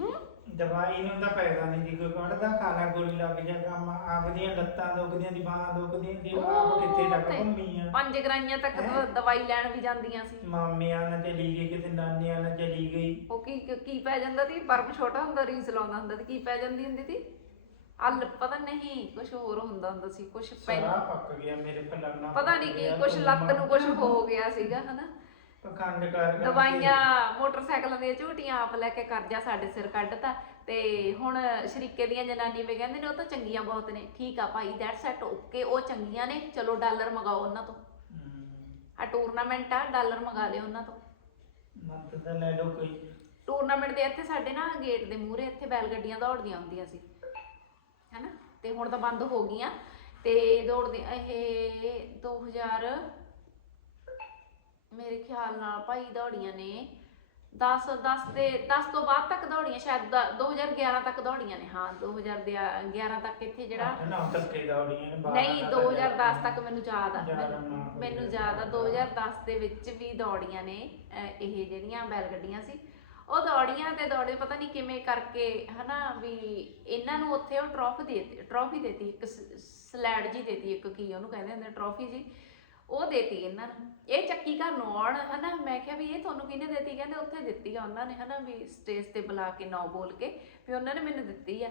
ਹੂੰ? ਦਵਾਈ ਨੂੰ ਤਾਂ ਪੈਸਾ ਨਹੀਂ ਦੀ ਕੋਈ ਕੱਢਦਾ ਖਾਣਾ ਗੋਲੀ ਲੱਗ ਜਾ ਕੰਮ ਆਪਦੀਆਂ ਲੱਤਾਂ ਦੁਖਦੀਆਂ ਦੀ ਬਾਹਾਂ ਦੁਖਦੀਆਂ ਦੀ ਆਪ ਕਿੱਥੇ ਤੱਕ ਤੇ ਘੁੰਮੀ ਆ ਪੰਜ ਗਰਾਈਆਂ ਤੱਕ ਹੈਂ? ਦ- ਦਵਾਈ ਲੈਣ ਵੀ ਜਾਂਦੀਆਂ ਸੀ। ਮਾਮਿਆਂ ਨਾਲ ਚਲੀ ਗਈ ਕਿਤੇ ਨਾਨਿਆਂ ਨਾਲ ਚਲੀ ਗਈ। ਉਹ ਕੀ ਕੀ ਪੈ ਜਾਂਦਾ ਸੀ? ਬਰਫ ਛੋਟਾ ਹੁੰਦਾ ਰੀਸ ਲਾਉਂਦਾ ਹੁੰਦਾ ਤੇ ਕੀ ਪੈ ਜਾਂਦੀ ਹੁੰਦੀ ਸੀ? ਅੱਲ ਪਤਾ ਨਹੀਂ ਕੁਝ ਹੋਰ ਹੁੰਦਾ ਹੁੰਦਾ ਸੀ ਕੁਝ ਪੈ ਸਾਰਾ ਪੱਕ ਗਿਆ ਮੇਰੇ ਪਲੰਨਾ ਪਤਾ ਨਹੀਂ ਕੀ ਕੁਝ ਲੱਤ ਨੂੰ ਕੁਝ ਹੋ ਗਿਆ ਸੀਗਾ ਹਨਾ? ਪਖੰਡ ਕਰ ਕਰਕੇ ਦਵਾਈਆਂ ਮੋਟਰਸਾਈਕਲਾਂ ਦੀਆਂ ਝੂਟੀਆਂ ਆਪ ਲੈ ਕੇ ਕਰਜ਼ਾ ਸਾਡੇ ਸਿਰ ਕੱਢਤਾ। ਤੇ ਹੁਣ ਸ਼ਰੀਕੇ ਦੀਆਂ ਜਨਾਨੀ ਵੀ ਕਹਿੰਦੇ ਨੇ ਉਹ ਤਾਂ ਚੰਗੀਆਂ ਬਹੁਤ ਨੇ। ਠੀਕ ਆ ਭਾਈ ਦੈਟਸ ਐਟ ਓਕੇ ਉਹ ਚੰਗੀਆਂ ਨੇ। ਚਲੋ ਡਾਲਰ ਮੰਗਾਓ ਉਹਨਾਂ ਤੋਂ। ਆ ਟੂਰਨਾਮੈਂਟ ਆ ਡਾਲਰ ਮੰਗਾ ਲਿਓ ਉਹਨਾਂ ਤੋਂ। ਮੱਤ ਤਾਂ ਲੈ ਲਓ ਕੋਈ। ਟੂਰਨਾਮੈਂਟ ਦੇ ਇੱਥੇ ਸਾਡੇ ਨਾ ਗੇਟ ਦੇ ਮੂਹਰੇ ਇੱਥੇ ਬੈਲ ਗੱਡੀਆਂ ਦੌੜਦੀਆਂ ਹੁੰਦੀਆਂ ਸੀ। ਹੈਨਾ? ਤੇ ਹੁਣ ਤਾਂ ਬੰਦ ਹੋ ਗਈਆਂ। ਤੇ ਦੌੜਦੀ ਇਹ 2000 ਮੇਰੇ ਖਿਆਲ ਨਾਲ ਭਾਈ ਦੌੜੀਆਂ ਨੇ 10 10 ਦੇ 10 ਤੋਂ ਬਾਅਦ ਤੱਕ ਦੌੜੀਆਂ ਸ਼ਾਇਦ ਦ- 2011 ਤੱਕ ਦੌੜੀਆਂ ਨੇ ਹਾਂ 2011 ਤੱਕ ਇੱਥੇ ਜਿਹੜਾ ਨਾ ਤੱਕੇ ਦੌੜੀਆਂ ਨੇ ਬਾਰਾਂ ਨਹੀਂ ਤੱਕ 2010 ਤੱਕ ਮੈਨੂੰ ਯਾਦ ਆ ਮੈਨੂੰ- ਯਾਦ ਆ 2010 ਦੇ ਵਿੱਚ ਵੀ ਦੌੜੀਆਂ ਨੇ ਅਹ ਇਹ ਜਿਹੜੀਆਂ ਬੈਲ ਗੱਡੀਆਂ ਸੀ। ਉਹ ਦੌੜੀਆਂ ਤੇ ਦੌੜੇ ਪਤਾ ਨਹੀਂ ਕਿਵੇਂ ਕਰਕੇ ਹਨਾ ਵੀ ਇਹਨਾਂ ਨੂੰ ਉੱਥੇ ਉਹ ਟਰੋਫੀ ਦੇ ਟਰੋਫੀ ਦੇਤੀ ਇੱਕ ਸਲੈਡ ਜੀ ਦੇਤੀ ਇੱਕ ਕੀ ਉਹਨੂੰ ਕਹਿੰਦੇ ਹੁੰਦੇ ਟਰੋਫੀ ਜੀ ਉਹ ਦੇਤੀ ਇਹਨਾਂ ਨੂੰ। ਇਹ ਚੱਕੀ ਘਰ ਨੂੰ ਆਉਣ, ਹਨਾ? ਮੈਂ ਕਿਹਾ ਵੀ ਇਹ ਤੁਹਾਨੂੰ ਕਿਹਨੇ ਦੇਤੀ? ਕਹਿੰਦੇ ਉੱਥੇ ਦਿੱਤੀ ਆ ਉਹਨਾਂ ਨੇ, ਹਨਾ? ਵੀ ਸਟੇਜ ਤੇ ਬੁਲਾ ਕੇ, ਨੌ ਬੋਲ ਕੇ, ਵੀ ਉਹਨਾਂ ਨੇ ਮੈਨੂੰ ਦਿੱਤੀ ਆ।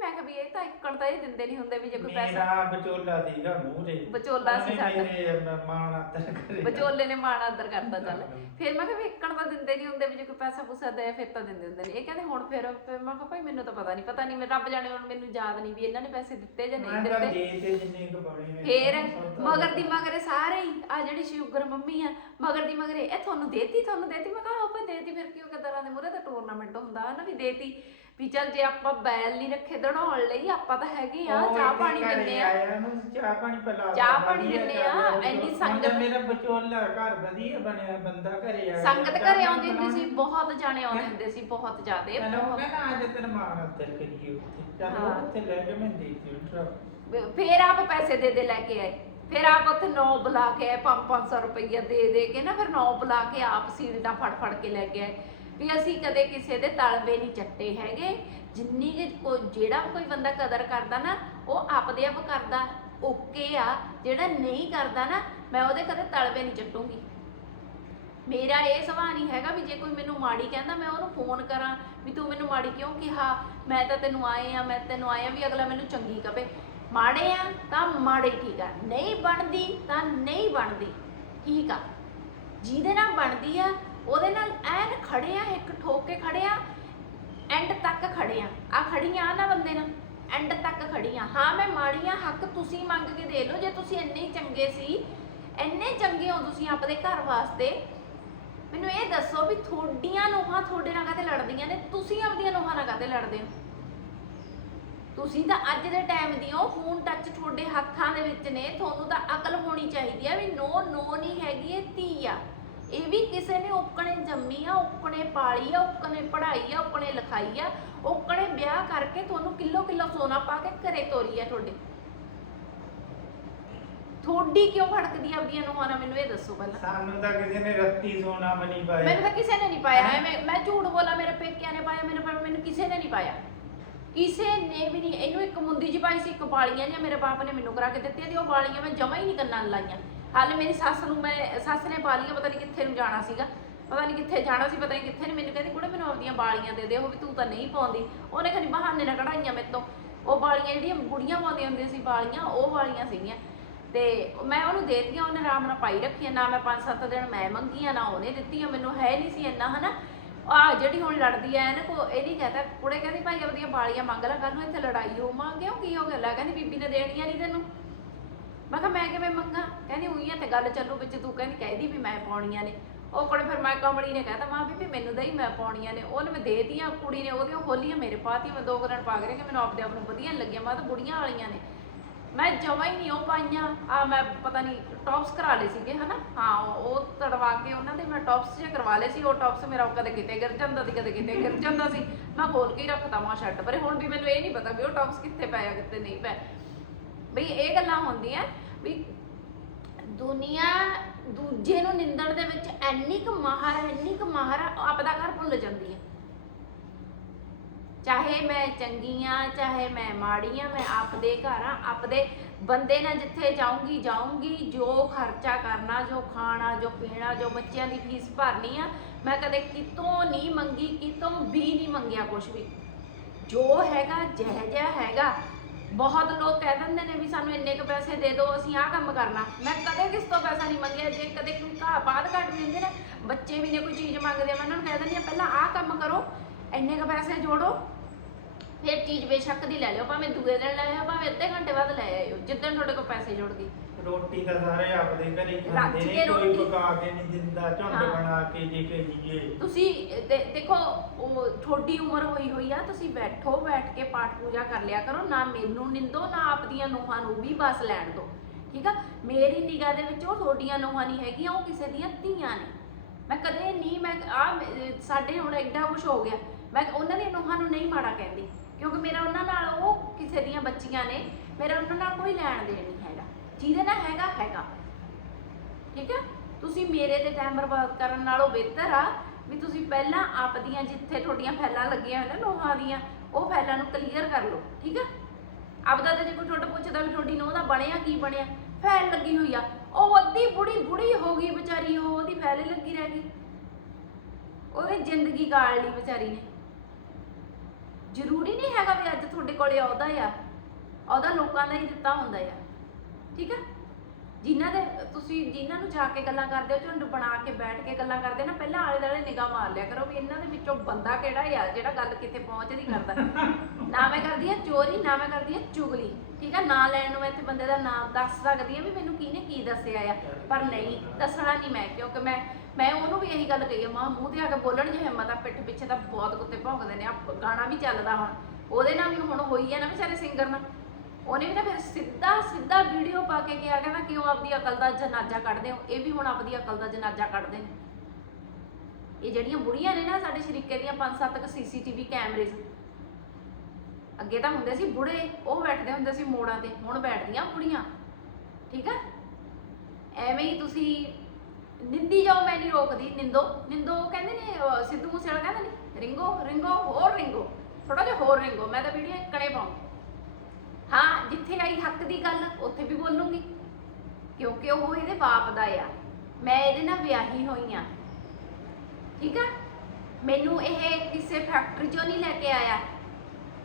ਮੈਂ ਕਿਹਾ ਵੀ ਇਹ ਤਾਂ ਇੱਕਣ ਤਾਂ ਇਹ ਦਿੰਦੇ ਨਹੀਂ ਹੁੰਦੇ ਵੀ ਜੇ ਕੋਈ ਪੈਸਾ ਮੇਰਾ ਵਿਚੋਲਾ ਸੀਗਾ ਮੂਹਰੇ ਵਿਚੋਲਾ ਸੀ ਸਾਡਾ। ਮਾਣ ਆਦਰ ਕਰੇ ਵਿਚੋਲੇ ਨੇ ਮਾਣ ਆਦਰ ਕਰਤਾ ਚੱਲ। ਫਿਰ ਮੈਂ ਕਿਹਾ ਵੀ ਇੱਕਣ ਤਾਂ ਦਿੰਦੇ ਨਹੀਂ ਹੁੰਦੇ ਵੀ ਜੇ ਕੋਈ ਪੈਸਾ ਪੂਸਾ ਦੇ ਫਿਰ ਤਾਂ ਦਿੰਦੇ ਹੁੰਦੇ ਨੇ ਇਹ ਕਹਿੰਦੇ ਹੁਣ ਫਿਰ ਫਿਰ ਮੈਂ ਕਿਹਾ ਭਾਈ ਮੈਨੂੰ ਤਾਂ ਪਤਾ ਨਹੀਂ ਪਤਾ ਨਹੀਂ ਮੈਂ ਰੱਬ ਜਾਣੇ ਹੁਣ ਮੈਨੂੰ ਯਾਦ ਨਹੀਂ ਵੀ ਇਹਨਾਂ ਨੇ ਪੈਸੇ ਦਿੱਤੇ ਜਾਂ ਨਹੀਂ ਮੈਂ ਤਾਂ ਦਿੱਤੇ। ਦੇ ਤੇ ਜਿੰਨੇ ਕੁ ਬਣੇ ਨੇ ਫੇਰ ਤਾਂ- ਮਗਰ ਦੀ ਮਗਰੇ ਸਾਰੇ ਹੀ ਆ ਜਿਹੜੀ ਸ਼ੂਗਰ ਮੰਮੀ ਆ ਮਗਰ ਦੀ ਮਗਰੇ ਇਹ ਤੁਹਾਨੂੰ ਦੇਤੀ ਤੁਹਾਨੂੰ ਦੇਤੀ। ਮੈਂ ਕਿਹਾ ਆਪੇ ਦੇਤੀ ਫਿਰ ਕਿਉਂ? ਕਦਰਾਂ ਦੇ ਮੂਰੇ ਤਾਂ ਟੂਰਨਾਮੈਂਟ ਹੁੰਦਾ ਨਾ ਵੀ ਦੇਤੀ। ਵੀ ਚੱਲ ਜੇ ਆਪਾਂ ਬੈਲ ਨਹੀਂ ਰੱਖੇ ਦੜਾਉਣ ਲਈ ਆਪਾਂ ਤਾਂ ਹੈਗੇ ਆ ਚਾਹ ਪਾਣੀ ਦਿੰਦੇ ਆ। ਉਹਨੂੰ ਚਾਹ ਪਾਣੀ ਪਿਲਾ ਚਾਹ ਪਾਣੀ ਵਧੀਆ ਦਿੰਦੇ ਆ, ਹੁਣ ਸੰਗਤ- ਤਾਂ ਮੇਰਾ ਵਿਚੋਲਾ ਘਰ ਵਧੀਆ ਬਣਿਆ ਬੰਦਾ ਘਰੇ ਆ ਸੰਗਤ ਘਰੇ ਆਉਂਦੀ ਹੁੰਦੀ ਸੀ। ਬਹੁਤ ਜਾਣੇ ਆਉਂਦੇ ਹੁੰਦੇ ਸੀ ਬਹੁਤ ਜ਼ਿਆਦੇ ਮੈਨੂੰ ਬਹੁਤ। ਕਹਿੰਦਾ ਅੱਜ ਤੇਰਾ ਮਾਣ ਆਦਰ ਕਰੀਏ ਉੱਥੇ। ਚੱਲ ਹਾਂ। ਉਹ ਉੱਥੇ ਲੈ ਕੇ ਮੈਂ ਦੇ ਦਿੱਤੀ ਟਰੱਕ ਫੇਰ ਆਪ ਪੈਸੇ ਦੇ ਦੇ ਲੈ ਕੇ ਆਏ। ਫਿਰ ਆਪ ਉੱਥੇ ਨੌ ਬੁਲਾ ਕੇ ਆਏ 5-500 ਰੁਪਈਆ ਦੇ ਦੇ ਕੇ ਨਾ ਫਿਰ ਨੌ ਬੁਲਾ ਕੇ ਆਪ ਸੀਰਟਾਂ ਫੜ ਫੜ ਕੇ ਲੈ ਕੇ ਆਏ। ਵੀ ਅਸੀਂ ਕਦੇ ਕਿਸੇ ਦੇ ਤਲਵੇ ਨਹੀਂ ਚੱਟੇ ਹੈਗੇ। ਜਿੰਨੀ ਕਿ ਕੋਈ, ਜਿਹੜਾ ਕੋਈ ਬੰਦਾ ਕਦਰ ਕਰਦਾ ਨਾ, ਉਹ ਆਪਦੇ ਆਪ ਕਰਦਾ। ਓਕੇ ਆ, ਜਿਹੜਾ ਨਹੀਂ ਕਰਦਾ ਨਾ, ਮੈਂ ਉਹਦੇ ਕਦੇ ਤਲਵੇ ਨਹੀਂ ਚੱਟੂਗੀ। ਮੇਰਾ ਇਹ ਸੁਭਾਅ ਨਹੀਂ ਹੈਗਾ ਵੀ ਜੇ ਕੋਈ ਮੈਨੂੰ ਮਾੜੀ ਕਹਿੰਦਾ, ਮੈਂ ਉਹਨੂੰ ਫੋਨ ਕਰਾਂ ਵੀ ਤੂੰ ਮੈਨੂੰ ਮਾੜੀ ਕਿਉਂ ਕਿਹਾ? ਮੈਂ ਤਾਂ ਤੈਨੂੰ ਆਏ ਆ, ਮੈਂ ਤੈਨੂੰ ਆਇਆ ਵੀ ਅਗਲਾ ਮੈਨੂੰ ਚੰਗੀ ਕਵੇ। ਮਾੜੇ ਆ ਤਾਂ ਮਾੜੇ ਠੀਕ ਆ, ਨਹੀਂ ਬਣਦੀ ਤਾਂ ਨਹੀਂ ਬਣਦੀ। ਠੀਕ ਆ। ਜਿਹਦੇ ਨਾਲ ਬਣਦੀ ਆ ਉਹਦੇ ਨਾਲ ਐਨ ਖੜੇ ਆ, ਇੱਕ ਠੋਕ ਕੇ ਖੜੇ ਆ ਐਂਡ ਤੱਕ ਖੜੇ ਆ। ਆ ਖੜੀਆਂ ਆ ਨਾ ਬੰਦੇ ਨਾਲ ਐਂਡ ਤੱਕ ਖੜੀਆਂ। ਹਾਂ, ਮੈਂ ਮਾੜੀਆਂ ਹੱਕ ਤੁਸੀਂ ਮੰਗ ਕੇ ਦੇ ਲਓ, ਜੇ ਤੁਸੀਂ ਇੰਨੇ ਹੀ ਚੰਗੇ ਸੀ, ਇੰਨੇ ਚੰਗੇ ਹੋ ਤੁਸੀਂ ਆਪਣੇ ਘਰ ਵਾਸਤੇ, ਮੈਨੂੰ ਇਹ ਦੱਸੋ ਵੀ ਤੁਹਾਡੀਆਂ ਨੂੰਹਾਂ ਤੁਹਾਡੇ ਨਾਲ ਕਾਹਤੇ ਲੜਦੀਆਂ ਨੇ? ਤੁਸੀਂ ਆਪਦੀਆਂ ਨੂੰਹਾਂ ਨਾਲ ਕਾਹਤੇ ਲੜਦੇ ਹੋ? ਤੁਸੀਂ ਤਾਂ ਅੱਜ ਦੇ ਟਾਈਮ ਦੀ ਹੋ ਫੋਨ ਟੱਚ ਤੁਹਾਡੇ ਹੱਥਾਂ ਦੇ ਵਿੱਚ ਨੇ, ਤੁਹਾਨੂੰ ਤਾਂ ਅਕਲ ਹੋਣੀ ਚਾਹੀਦੀ ਆ ਵੀ ਨੋ ਨੋ ਨਹੀਂ ਹੈਗੀ, ਇਹ ਧੀ ਆ। ਇਹ ਵੀ ਕਿਸੇ ਨੇ ਉਕਣੇ ਜੰਮੀ ਆ ਉਕਣੇ ਪਾਲੀ ਆ ਉਕਣੇ ਪੜ੍ਹਾਈ ਆ ਉਕਣੇ ਲਿਖਾਈ ਆ ਉਕਣੇ ਵਿਆਹ ਕਰਕੇ ਤੁਹਾਨੂੰ ਕਿਲੋ ਕਿਲੋ ਸੋਨਾ ਪਾ ਕੇ ਘਰੇ ਤੋਰੀ ਆ ਤੁਹਾਡੇ। ਤੁਹਾਡੀ ਕਿਉਂ ਫੜਕਦੀ ਆ ਆਪਦੀਆਂ ਨੂੰਹਾਂ ਨਾਲ ਮੈਨੂੰ ਇਹ ਦੱਸੋ ਪਹਿਲਾਂ। ਸਾਨੂੰ ਤਾਂ ਕਿਸੇ ਨੇ ਰੱਤੀ ਸੋਨਾ ਨਹੀਂ ਪਾਇਆ। ਮੈਨੂੰ ਤਾਂ ਕਿਸੇ ਨੇ ਨਹੀਂ ਪਾਇਆ ਐਵੇਂ ਮੈਂ ਝੂਠ ਬੋਲਾਂ ਮੇਰੇ ਪੇਕਿਆਂ ਨੇ ਪਾਇਆ ਮੈਨੂੰ ਪਰ ਮੈਨੂੰ ਕਿਸੇ ਨੇ ਨਹੀਂ ਪਾਇਆ। ਕਿਸੇ ਨੇ ਵੀ ਨਹੀਂ ਇਹਨੂੰ ਇੱਕ ਮੁੰਦੀ ਚ ਪਾਈ ਸੀ ਇੱਕ ਬਾਲੀਆਂ ਜਾਂ ਮੇਰੇ ਬਾਪ ਨੇ ਮੈਨੂੰ ਕਰਾ ਕੇ ਦਿੱਤੀਆਂ ਤੇ ਉਹ ਬਾਲੀਆਂ ਮੈਂ ਜਮਾ ਹੀ ਨਹੀਂ ਕੰਨਾਂ ਨੂੰ ਲਾਈਆਂ। ਹਾਲੇ ਮੇਰੀ ਸੱਸ ਨੂੰ ਮੈਂ, ਸੱਸ ਨੇ ਬਾਲੀਆਂ ਪਤਾ ਨਹੀਂ ਕਿੱਥੇ ਨੂੰ ਜਾਣਾ ਸੀਗਾ। ਪਤਾ ਨਹੀਂ ਕਿੱਥੇ ਜਾਣਾ ਸੀ, ਪਤਾ ਨਹੀਂ ਕਿੱਥੇ ਨਹੀਂ। ਮੈਨੂੰ ਕਹਿੰਦੀ, ਕੁੜੇ, ਮੈਨੂੰ ਆਪਦੀਆਂ ਬਾਲੀਆਂ ਦੇ ਦੇ, ਉਹ ਵੀ ਤੂੰ ਤਾਂ ਨਹੀਂ ਪਾਉਂਦੀ। ਉਹਨੇ ਕਹਿੰਦੀ, ਬਹਾਨੇ ਨਾਲ ਕਢਾਈਆਂ ਮੇਰੇ ਤੋਂ। ਉਹ ਬਾਲੀਆਂ ਜਿਹੜੀਆਂ ਬੁੜੀਆਂ ਪਾਉਂਦੀਆਂ ਹੁੰਦੀਆਂ ਸੀ, ਬਾਲੀਆਂ, ਉਹ ਵਾਲੀਆਂ ਸੀਗੀਆਂ। ਤੇ ਮੈਂ ਉਹਨੂੰ ਦੇਤੀਆਂ, ਉਹਨੇ ਆਰਾਮ ਨਾਲ ਪਾਈ ਰੱਖੀਆਂ। ਨਾ ਮੈਂ 5-7 ਦਿਨ ਮੈਂ ਮੰਗੀਆਂ, ਨਾ ਉਹਨੇ ਦਿੱਤੀਆਂ। ਮੈਨੂੰ ਹੈ ਨਹੀਂ ਸੀ ਇੰਨਾ, ਹਨਾ? ਆ ਜਿਹੜੀ ਹੁਣ ਲੜਦੀ ਐ ਇਹਨੇ ਕੋ ਇਹ ਨਹੀਂ ਕਹਤਾ, ਕੁੜੇ, ਕਹਿੰਦੀ, ਭਾਈ, ਆਪਦੀਆਂ ਬਾਲੀਆਂ ਮੰਗ ਲੈ ਕੱਲ ਨੂੰ ਇੱਥੇ ਲੜਾਈ ਹੋ ਮਾਂ ਕੀ ਹੋ ਗਿਆ? ਲੈ ਕਹਿੰਦੀ, ਬੀਬੀ ਨੇ ਦੇਣੀਆਂ ਨਹੀਂ ਤੈਨੂੰ। ਮੈਂ ਕਿਹਾ ਮੈਂ ਕਿਵੇਂ ਮੰਗਾ? ਕਹਿੰਦੀ ਉਈਆਂ ਤੇ ਗੱਲ ਚੱਲੂ ਵਿੱਚ, ਤੂੰ ਕਹਿੰਦੀ ਕਹਿਦੀ ਵੀ ਮੈਂ ਪਾਉਣੀਆਂ ਨੇ। ਉਹ ਕੋਲੇ ਫਿਰ ਮੈਂ ਕਮਲੀ ਨੇ ਕਹਤਾ, ਮਾਂ ਵੀ ਮੈਨੂੰ ਦਈ ਮੈਂ ਪਾਉਣੀਆਂ ਨੇ। ਉਹਨੇ ਮੈਂ ਦੇ ਦਿੱਤੀਆਂ ਕੁੜੀ ਨੇ, ਉਹਦੀਆਂ ਖੋਲੀਆਂ ਮੇਰੇ ਪਾਤੀਆਂ ਮੈਂ ਦੋ ਕੁ ਦਿਨ ਪਾ ਕੇ ਕਿ ਮੈਨੂੰ ਆਪਦੇ ਆਪ ਨੂੰ ਵਧੀਆ ਲੱਗੀਆਂ, ਮੈਂ ਤਾਂ ਬੁੜੀਆਂ ਵਾਲੀਆਂ ਨੇ। ਮੈਂ ਜਮਾਂ ਹੀ ਨਹੀਂ ਉਹ ਪਾਈਆਂ। ਆ ਮੈਂ ਪਤਾ ਨਹੀਂ ਟੌਪਸ ਕਰਾ ਲਏ ਸੀਗੇ, ਹਨਾ? ਹਾਂ, ਉਹ ਤੜਵਾ ਕੇ ਉਹਨਾਂ ਦੇ ਮੈਂ ਟੌਪਸ ਜੇ ਕਰਵਾ ਲਏ ਸੀ, ਉਹ ਟੌਪਸ ਮੇਰਾ ਕਦੇ ਕਿਤੇ ਗਿਰ ਜਾਂਦਾ ਸੀ, ਕਦੇ ਕਿਤੇ ਗਿਰ ਜਾਂਦਾ ਸੀ। ਮੈਂ ਖੋਲ ਕੇ ਹੀ ਰੱਖਤਾ, ਮਾਂ ਸ਼ਰਟ ਪਰ। ਹੁਣ ਵੀ ਮੈਨੂੰ ਇਹ ਨਹੀਂ ਪਤਾ ਵੀ ਉਹ ਟੌਪਸ ਕਿੱਥੇ ਪਾਇਆ ਕਿੱਥੇ ਨਹੀਂ ਪਾਇਆ ਬਈ ਇਹ ਗੱਲਾਂ ਹੁੰਦੀਆਂ ਵੀ ਦੁਨੀਆ ਦੂਜੇ ਨੂੰ ਨਿੰਦਣ ਦੇ ਵਿੱਚ ਇੰਨੀ ਕੁ ਮਾਹਰ ਹੈ ਕੁ ਮਾਹਰ ਹੈ ਆਪਦਾ ਘਰ ਭੁੱਲ ਜਾਂਦੀ ਹੈ। ਚਾਹੇ ਮੈਂ ਚੰਗੀ ਆ ਚਾਹੇ ਮੈਂ ਮਾੜੀ ਆ ਮੈਂ ਆਪਦੇ ਘਰ ਆ ਆਪਦੇ ਬੰਦੇ ਨਾਲ ਜਿੱਥੇ ਜਾਊਂਗੀ ਜਾਊਂਗੀ, ਜੋ ਖਰਚਾ ਕਰਨਾ, ਜੋ ਖਾਣਾ, ਜੋ ਪੀਣਾ, ਜੋ ਬੱਚਿਆਂ ਦੀ ਫੀਸ ਭਰਨੀ ਆ, ਮੈਂ ਕਦੇ ਕਿਤੋਂ ਨਹੀਂ ਮੰਗੀ, ਕਿਤੋਂ ਵੀ ਨਹੀਂ ਮੰਗਿਆ ਕੁਝ ਵੀ। ਜੋ ਹੈਗਾ, ਜਿਹੋ ਜਿਹਾ ਹੈਗਾ ਬਹੁਤ ਲੋਕ ਕਹਿ ਦਿੰਦੇ ਨੇ ਵੀ ਸਾਨੂੰ ਇੰਨੇ ਕੁ ਪੈਸੇ ਦੇ ਦਿਓ, ਅਸੀਂ ਆਹ ਕੰਮ ਕਰਨਾ। ਮੈਂ ਕਦੇ ਕਿਸ ਤੋਂ ਪੈਸਾ ਨਹੀਂ ਮੰਗਿਆ, ਜੇ ਕਦੇ ਘਾਹ ਘਾ ਬਾਦ ਘੱਟ ਦਿੰਦੇ ਨੇ, ਬੱਚੇ ਵੀ ਨੇ ਕੋਈ ਚੀਜ਼ ਮੰਗਦੇ ਆ, ਮੈਂ ਉਹਨਾਂ ਨੂੰ ਕਹਿ ਦਿੰਦੀ ਆ ਪਹਿਲਾਂ ਆਹ ਕੰਮ ਕਰੋ, ਇੰਨੇ ਕੁ ਪੈਸੇ ਜੋੜੋ। ਫਿਰ ਚੀਜ਼ ਬੇਸ਼ੱਕ ਦੀ ਲੈ ਲਿਓ, ਭਾਵੇਂ ਦੂਏ ਦਿਨ ਲੈ ਆਇਓ ਭਾਵੇਂ ਅੱਧੇ ਘੰਟੇ ਬਾਅਦ ਲੈ ਆਇਓ, ਜਿੱਦਣ ਤੁਹਾਡੇ ਕੋਲ ਪੈਸੇ ਜੁੜ ਗਏ। ਰੋਟੀ ਤਾਂ ਸਾਰੇ ਆਪਦੇ ਘਰੇ ਰੱਜ ਖਾਂਦੇ ਕੇ ਨੇ ਕੋਈ ਰੋਟੀ। ਪਕਾ ਕੇ ਨਹੀਂ ਦਿੰਦਾ ਝੁੰਡ ਹਾਂ। ਬਣਾ ਕੇ ਜੇ ਕਹੀਏ ਤੁਸੀਂ ਦੇ- ਦੇਖੋ ਉਹ ਤੁਹਾਡੀ ਉਮਰ ਹੋਈ ਹੋਈ ਆ ਤੁਸੀਂ ਬੈਠੋ ਬੈਠ ਕੇ ਪਾਠ ਪੂਜਾ ਕਰ ਲਿਆ ਕਰੋ ਨਾ ਮੈਨੂੰ ਨਿੰਦੋ ਨਾ ਆਪਦੀਆਂ ਨੂੰਹਾਂ ਨੂੰ ਵੀ ਬਸ ਲੈਣ ਦਿਓ ਠੀਕ ਆ? ਮੇਰੀ ਨਿਗਾਹ ਦੇ ਵਿੱਚ ਉਹ ਤੁਹਾਡੀਆਂ ਨੂੰਹਾਂ ਨਹੀਂ ਹੈਗੀਆਂ ਉਹ ਕਿਸੇ ਦੀਆਂ ਧੀਆਂ ਨੇ। ਮੈਂ ਕਦੇ ਨਹੀਂ ਮੈਂ ਆ ਸਾਡੇ ਹੁਣ ਐਡਾ ਕੁਝ ਹੋ ਗਿਆ। ਮੈਂ ਉਹਨਾਂ ਦੀਆਂ ਨੂੰਹਾਂ ਨੂੰ ਨਹੀਂ ਮਾੜਾ ਕਹਿੰਦੀ ਕਿਉਂਕਿ ਮੇਰਾ ਉਹਨਾਂ ਨਾਲ ਉਹ ਕਿਸੇ ਦੀਆਂ ਬੱਚੀਆਂ ਨੇ ਮੇਰਾ ਉਹਨਾਂ ਨਾਲ ਕੋਈ ਲੈਣ ਦੇਣ ਨਹੀਂ ਹੈਗਾ। ਜਿਹਦੇ ਨਾਲ ਹੈਗਾ ਹੈਗਾ। ਠੀਕ ਹੈ? ਤੁਸੀਂ ਮੇਰੇ ਤੇ ਟਾਈਮ ਬਰਬਾਦ ਕਰਨ ਨਾਲੋਂ ਬਿਹਤਰ ਆ ਵੀ ਤੁਸੀਂ ਪਹਿਲਾਂ ਆਪਦੀਆਂ ਜਿੱਥੇ ਤੁਹਾਡੀਆਂ ਫੈਲਾਂ ਲੱਗੀਆਂ ਹੋਈਆਂ ਨੇ, ਲੋਹਾਂ ਦੀਆਂ, ਉਹ ਫੈਲਾਂ ਨੂੰ ਕਲੀਅਰ ਕਰ ਲਓ, ਠੀਕ ਹੈ? ਆਪਦਾ ਤਾਂ ਜੇ ਕੋਈ ਤੁਹਾਡਾ ਪੁੱਛਦਾ ਵੀ ਤੁਹਾਡੀ ਨੋਹ ਦਾ ਬਣਿਆ, ਕੀ ਬਣਿਆ? ਫੈਲ ਲੱਗੀ ਹੋਈ ਆ। ਉਹ ਅੱਧੀ ਬੁੜੀ ਬੁੜੀ ਹੋ ਗਈ ਵਿਚਾਰੀ, ਉਹ ਉਹਦੀ ਫੈਲੇ ਲੱਗੀ ਰਹਿ ਗਈ। ਉਹਦੀ ਜ਼ਿੰਦਗੀ ਗਾਲ ਲਈ ਵਿਚਾਰੀ ਨੇ। ਜ਼ਰੂਰੀ ਨਹੀਂ ਹੈਗਾ ਵੀ ਅੱਜ ਤੁਹਾਡੇ ਕੋਲੇ ਆਉਦਾ ਆ। ਉਹਦਾ ਲੋਕਾਂ ਦਾ ਹੀ ਦਿੱਤਾ ਹੁੰਦਾ ਆ। ਠੀਕ ਆ? ਜਿਨ੍ਹਾਂ ਦੇ ਤੁਸੀਂ ਜਿਨ੍ਹਾਂ ਨੂੰ ਜਾ ਕੇ ਗੱਲਾਂ ਕਰਦੇ ਹੋ ਝੁੰਡ ਬਣਾ ਕੇ ਬੈਠ ਕੇ ਗੱਲਾਂ ਕਰਦੇ ਨਾ ਪਹਿਲਾਂ ਆਲੇ ਦੁਆਲੇ ਨਿਗਾਹ ਮਾਰ ਲਿਆ ਕਰੋ ਵੀ ਇਹਨਾਂ ਦੇ ਵਿੱਚੋਂ ਬੰਦਾ ਕਿਹੜਾ ਆ ਜਿਹੜਾ ਗੱਲ ਕਿਤੇ ਪਹੁੰਚਦੀ ਕਰਦਾ। ਨਾ ਮੈਂ ਕਰਦੀ ਆ ਚੋਰੀ ਨਾ ਮੈਂ ਕਰਦੀ ਆ ਚੁਗਲੀ ਠੀਕ ਆ? ਨਾਂ ਲੈਣ ਨੂੰ ਮੈਂ ਇੱਥੇ ਬੰਦੇ ਦਾ ਨਾਮ ਦੱਸ ਸਕਦੀ ਆ ਵੀ ਮੈਨੂੰ ਕਿਹਨੇ ਕੀ ਦੱਸਿਆ ਆ ਪਰ ਨਹੀਂ ਦੱਸਣਾ ਨਹੀਂ ਮੈਂ ਕਿਉਂਕਿ ਮੈਂ ਮੈਂ ਉਹਨੂੰ ਵੀ ਇਹੀ ਗੱਲ ਕਹੀ ਆ ਮਾਂ ਮੂੰਹ ਤੇ ਆ ਕੇ ਬੋਲਣ ਜੇ ਹਿੰਮਤ ਆ ਪਿੱਠ ਪਿੱਛੇ ਤਾਂ ਬਹੁਤ ਕੁੱਤੇ ਭੌਂਕਦੇ ਨੇ ਆ ਗਾਣਾ ਵੀ ਚੱਲਦਾ ਹੁਣ ਉਹਦੇ ਨਾਲ ਵੀ ਹੁਣ ਹੋਈ ਆ ਨਾ ਵਿਚਾਰੇ ਸਿੰਗਰ ਨਾਲ। ਉਹਨੇ ਵੀ ਨਾ ਫਿਰ ਸਿੱਧਾ ਸਿੱਧਾ ਵੀਡੀਓ ਪਾ ਕੇ ਕਿਹਾ ਕਹਿੰਦਾ ਕਿਉਂ ਆਪਦੀ ਅਕਲ ਦਾ ਜਨਾਜ਼ਾ ਕੱਢਦੇ ਹੋ ਇਹ ਵੀ ਹੁਣ ਆਪਦੀ ਅਕਲ ਦਾ ਜਨਾਜ਼ਾ ਕੱਢਦੇ ਨੇ। ਇਹ ਜਿਹੜੀਆਂ ਬੁੜੀਆਂ ਨੇ ਨਾ ਸਾਡੇ ਸ਼ਰੀਕੇ ਦੀਆਂ ਪੰਜ ਸੱਤ ਕ ਸੀਸੀਟੀਵੀ ਕੈਮਰੇਜ਼ ਅੱਗੇ ਤਾਂ ਹੁੰਦੇ ਸੀ ਬੁੜੇ, ਉਹ ਬੈਠਦੇ ਹੁੰਦੇ ਸੀ ਮੋੜਾਂ ਤੇ, ਹੁਣ ਬੈਠਦੀਆਂ ਬੁੜੀਆਂ। ਠੀਕ ਆ? ਐਵੇਂ ਹੀ ਤੁਸੀਂ ਨਿੰਦੀ ਜਾਓ, ਮੈਂ ਨਹੀਂ ਰੋਕਦੀ, ਨਿੰਦੋ। ਨਿੰਦੋ ਕਹਿੰਦੇ ਨੇ ਸਿੱਧੂ ਮੂਸੇਵਾਲਾ ਕਹਿੰਦਾ ਨਹੀਂ ਰਿੰਗੋ ਰਿੰਗੋ, ਹੋਰ ਰਿੰਗੋ। ਥੋੜਾ ਜਿਹਾ ਹੋਰ ਰਿੰਗੋ, ਮੈਂ ਤਾਂ ਵੀਡੀਓ ਕੜੇ ਪਾਉਂ। ਹਾਂ ਜਿੱਥੇ ਆਈ ਹੱਕ ਦੀ ਗੱਲ ਉੱਥੇ ਵੀ ਬੋਲੂੰਗੀ। ਕਿਉਂਕਿ ਉਹ ਇਹਦੇ ਬਾਪ ਦਾ ਆ। ਮੈਂ ਇਹਦੇ ਨਾਲ ਵਿਆਹੀ ਹੋਈ ਆ। ਠੀਕ ਆ? ਮੈਨੂੰ ਇਹ ਕਿਸੇ ਫੈਕਟਰੀ 'ਚੋਂ ਨਹੀਂ ਲੈ ਕੇ ਆਇਆ।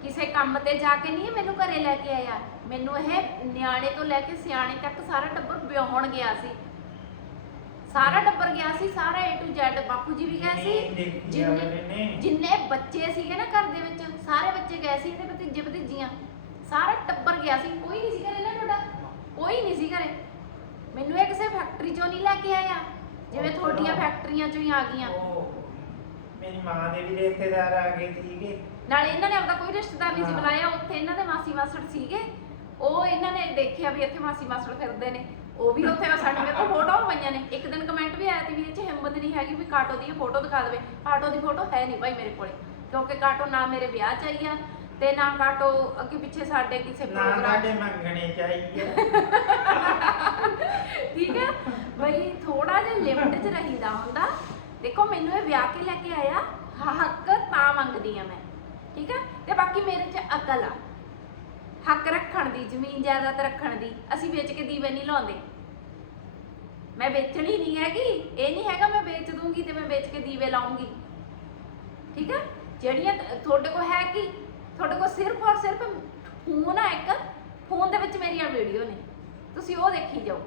ਕਿਸੇ ਕੰਮ ਤੇ ਜਾ ਕੇ ਨਹੀਂ ਮੈਨੂੰ ਘਰੇ ਲੈ ਕੇ ਆਇਆ। ਮੈਨੂੰ ਇਹ ਨਿਆਣੇ ਤੋਂ ਲੈ ਕੇ ਸਿਆਣੇ ਤੱਕ ਸਾਰਾ ਟੱਬਰ ਵਿਆਹਣ ਗਿਆ ਸੀ। ਸਾਰਾ ਟੱਬਰ ਗਿਆ ਸੀ ਸਾਰਾ A to Z ਬਾਪੂ ਜੀ ਵੀ ਗਏ ਸੀ। ਜਿੰਨੇ ਜਿੰਨੇ ਬੱਚੇ ਸੀਗੇ ਨਾ ਘਰ ਦੇ ਵਿੱਚ ਸਾਰੇ ਬੱਚੇ ਗਏ ਸੀ ਇਹਦੇ ਭਤੀਜੇ ਭਤੀਜੀਆਂ ਸਾਰਾ ਟੱਬਰ ਗਿਆ ਸੀ ਕੋਈ ਨਹੀਂ ਸੀ ਘਰੇ ਨਾ ਤੁਹਾਡਾ ਕੋਈ ਨਹੀਂ ਸੀ ਘਰੇ। ਮੈਨੂੰ ਇਹ ਕਿਸੇ ਫੈਕਟਰੀ ਚੋਂ ਨਹੀਂ ਲੈ ਕੇ ਆਇਆ ਜਿਵੇਂ ਤੁਹਾਡੀਆਂ ਫੈਕਟਰੀਆਂ ਚੋਂ ਹੀ ਆ ਗਈਆਂ। ਉਹ ਮੇਰੀ ਮਾਂ ਦੇ ਵੀ ਰਿਸ਼ਤੇਦਾਰ ਆ ਗਏ ਸੀਗੇ। ਨਾਲੇ ਇਹਨਾਂ ਨੇ ਆਪਦਾ ਕੋਈ ਰਿਸ਼ਤੇਦਾਰ ਨਹੀਂ ਸੀ ਹਾਂ। ਬੁਲਾਇਆ ਉੱਥੇ ਇਹਨਾਂ ਦੇ ਮਾਸੀ ਮਾਸੜ ਸੀਗੇ। ਉਹ ਇਹਨਾਂ ਨੇ ਦੇਖਿਆ ਵੀ ਇੱਥੇ ਮਾਸੀ ਮਾਸੜ ਫਿਰਦੇ ਨੇ। ਉਹ ਵੀ ਉੱਥੇ ਸਾਡੇ ਮੇਰੇ ਕੋਲ ਫੋਟੋ ਪਈਆਂ ਨੇ। ਇੱਕ ਦਿਨ ਕਮੈਂਟ ਵੀ ਆਇਆ ਸੀ ਵੀ ਇਹ 'ਚ ਹਿੰਮਤ ਨਹੀਂ ਹੈਗੀ ਵੀ ਕਾਟੋ ਦੀ ਫੋਟੋ ਦਿਖਾ ਦੇਵੇ। ਕਾਟੋ ਦੀ ਫੋਟੋ ਹੈ ਨਹੀਂ ਭਾਈ ਮੇਰੇ ਕੋਲੇ ਕਿਉਂਕਿ ਕਾਟੋ ਨਾ ਮੇਰੇ ਵਿਆਹ 'ਚ ਆਈ ਆ ਤੇ ਨਾ ਕਾਟੋ ਅੱਗੇ ਪਿੱਛੇ ਸਾਡੇ ਕਿਸੇ ਨਾ ਪ੍ਰੋਗਰਾਮ ਸਾਡੇ ਮੰਗਣੇ ਚਾਹੀਏ ਠੀਕ ਹੈ? ਬਈ ਥੋੜਾ ਜਿਹਾ ਲਿਮਟ 'ਚ ਰਹੀਦਾ ਹੁੰਦਾ। ਦੇਖੋ ਮੈਨੂੰ ਇਹ ਵਿਆਹ ਕੇ ਲੈ ਕੇ ਆਇਆ। ਹੱਕ ਤਾਂ ਮੰਗਦੀ ਆ ਮੈਂ। ਠੀਕ ਹੈ? ਤੇ ਬਾਕੀ ਮੇਰੇ 'ਚ ਅਕਲ ਆ। ਹੱਕ ਰੱਖਣ ਦੀ ਜ਼ਮੀਨ ਜਾਇਦਾਦ ਰੱਖਣ ਦੀ। ਅਸੀਂ ਵੇਚ ਕੇ ਦੀਵੇ ਨਹੀਂ ਲਾਉਂਦੇ। ਮੈਂ ਵੇਚਣੀ ਨਹੀਂ ਹੈਗੀ। ਇਹ ਨਹੀਂ ਹੈਗਾ ਮੈਂ ਵੇਚ ਦੂੰਗੀ ਤੇ ਮੈਂ ਵੇਚ ਕੇ ਦੀਵੇ ਲਾਉਂਗੀ। ਠੀਕ ਹੈ? ਜਿਹੜੀਆਂ ਤੁਹਾਡੇ ਕੋਲ ਹੈ ਕੀ ਤੁਹਾਡੇ ਕੋਲ ਸਿਰਫ ਔਰ ਸਿਰਫ ਫੋਨ ਆ ਇੱਕ। ਫੋਨ ਦੇ ਵਿੱਚ ਮੇਰੀਆਂ ਵੀਡੀਓ ਨੇ। ਤੁਸੀਂ ਉਹ ਦੇਖੀ ਜਾਓ।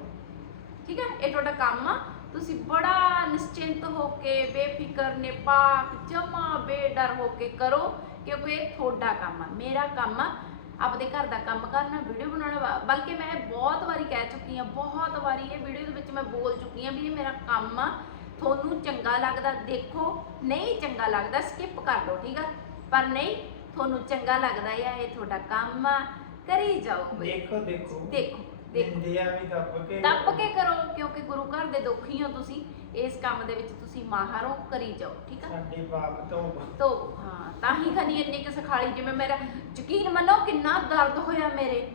ਠੀਕ ਹੈ? ਇਹ ਤੁਹਾਡਾ ਕੰਮ ਆ। ਤੁਸੀਂ ਬੜਾ ਨਿਸ਼ਚਿੰਤ ਹੋ ਕੇ, ਬੇਫਿਕਰ ਨਿਪਾਕ ਜਮਾ ਬੇਡਰ ਹੋ ਕੇ ਕਰੋ ਕਿਉਂਕਿ ਇਹ ਤੁਹਾਡਾ ਕੰਮ ਆ। ਮੇਰਾ ਕੰਮ ਆ। ਆਪਦੇ ਘਰ ਦਾ ਕੰਮ ਕਰਨਾ ਵੀਡੀਓ ਬਣਾਉਣਾ। ਵਾ- ਬਲਕਿ ਮੈਂ ਬਹੁਤ ਵਾਰੀ ਕਹਿ ਚੁੱਕੀ ਆ ਬਹੁਤ ਵਾਰੀ ਇਹ ਵੀਡੀਓ ਦੇ ਵਿੱਚ ਮੈਂ ਬੋਲ ਚੁੱਕੀ ਆ ਵੀ ਇਹ ਮੇਰਾ ਕੰਮ ਆ। ਤੁਹਾਨੂੰ ਚੰਗਾ ਲੱਗਦਾ, ਦੇਖੋ। ਨਹੀਂ ਚੰਗਾ ਲੱਗਦਾ ਸਕਿਪ ਕਰ ਲਓ, ਠੀਕ ਆ? ਪਰ ਨਹੀਂ ਤੁਹਾਨੂੰ ਚੰਗਾ ਲੱਗਦਾ ਆ ਇਹ ਤੁਹਾਡਾ ਕੰਮ ਆ ਕਰੀ ਜਾਓ। ਦੇਖੋ ਦੇਖੋ। ਦੇਖੋ ਦੇਖੋ। ਨਿੰਦਿਆ ਵੀ ਦੱਬ ਕੇ ਕਰੋ। ਕਿਉਂਕਿ ਗੁਰੂ ਘਰ ਦੇ ਦੁਖੀ ਹੋ ਤੁਸੀਂ ਇਸ ਕੰਮ ਦੇ ਵਿੱਚ ਤੁਸੀਂ ਮਾਹਰ ਹੋ ਕਰੀ ਜਾਓ ਠੀਕ ਆ? ਸਾਡੇ ਬਾਪ ਤੋਂ ਤੋ ਹਾਂ ਤਾਂ ਹੀ ਖਨੀ ਇੰਨੀ ਕਿ ਸਖਾਲੀ ਜਿਵੇਂ ਮੇਰਾ ਯਕੀਨ ਮੰਨੋ ਕਿੰਨਾ ਦਰਦ ਹੋਇਆ ਮੇਰੇ।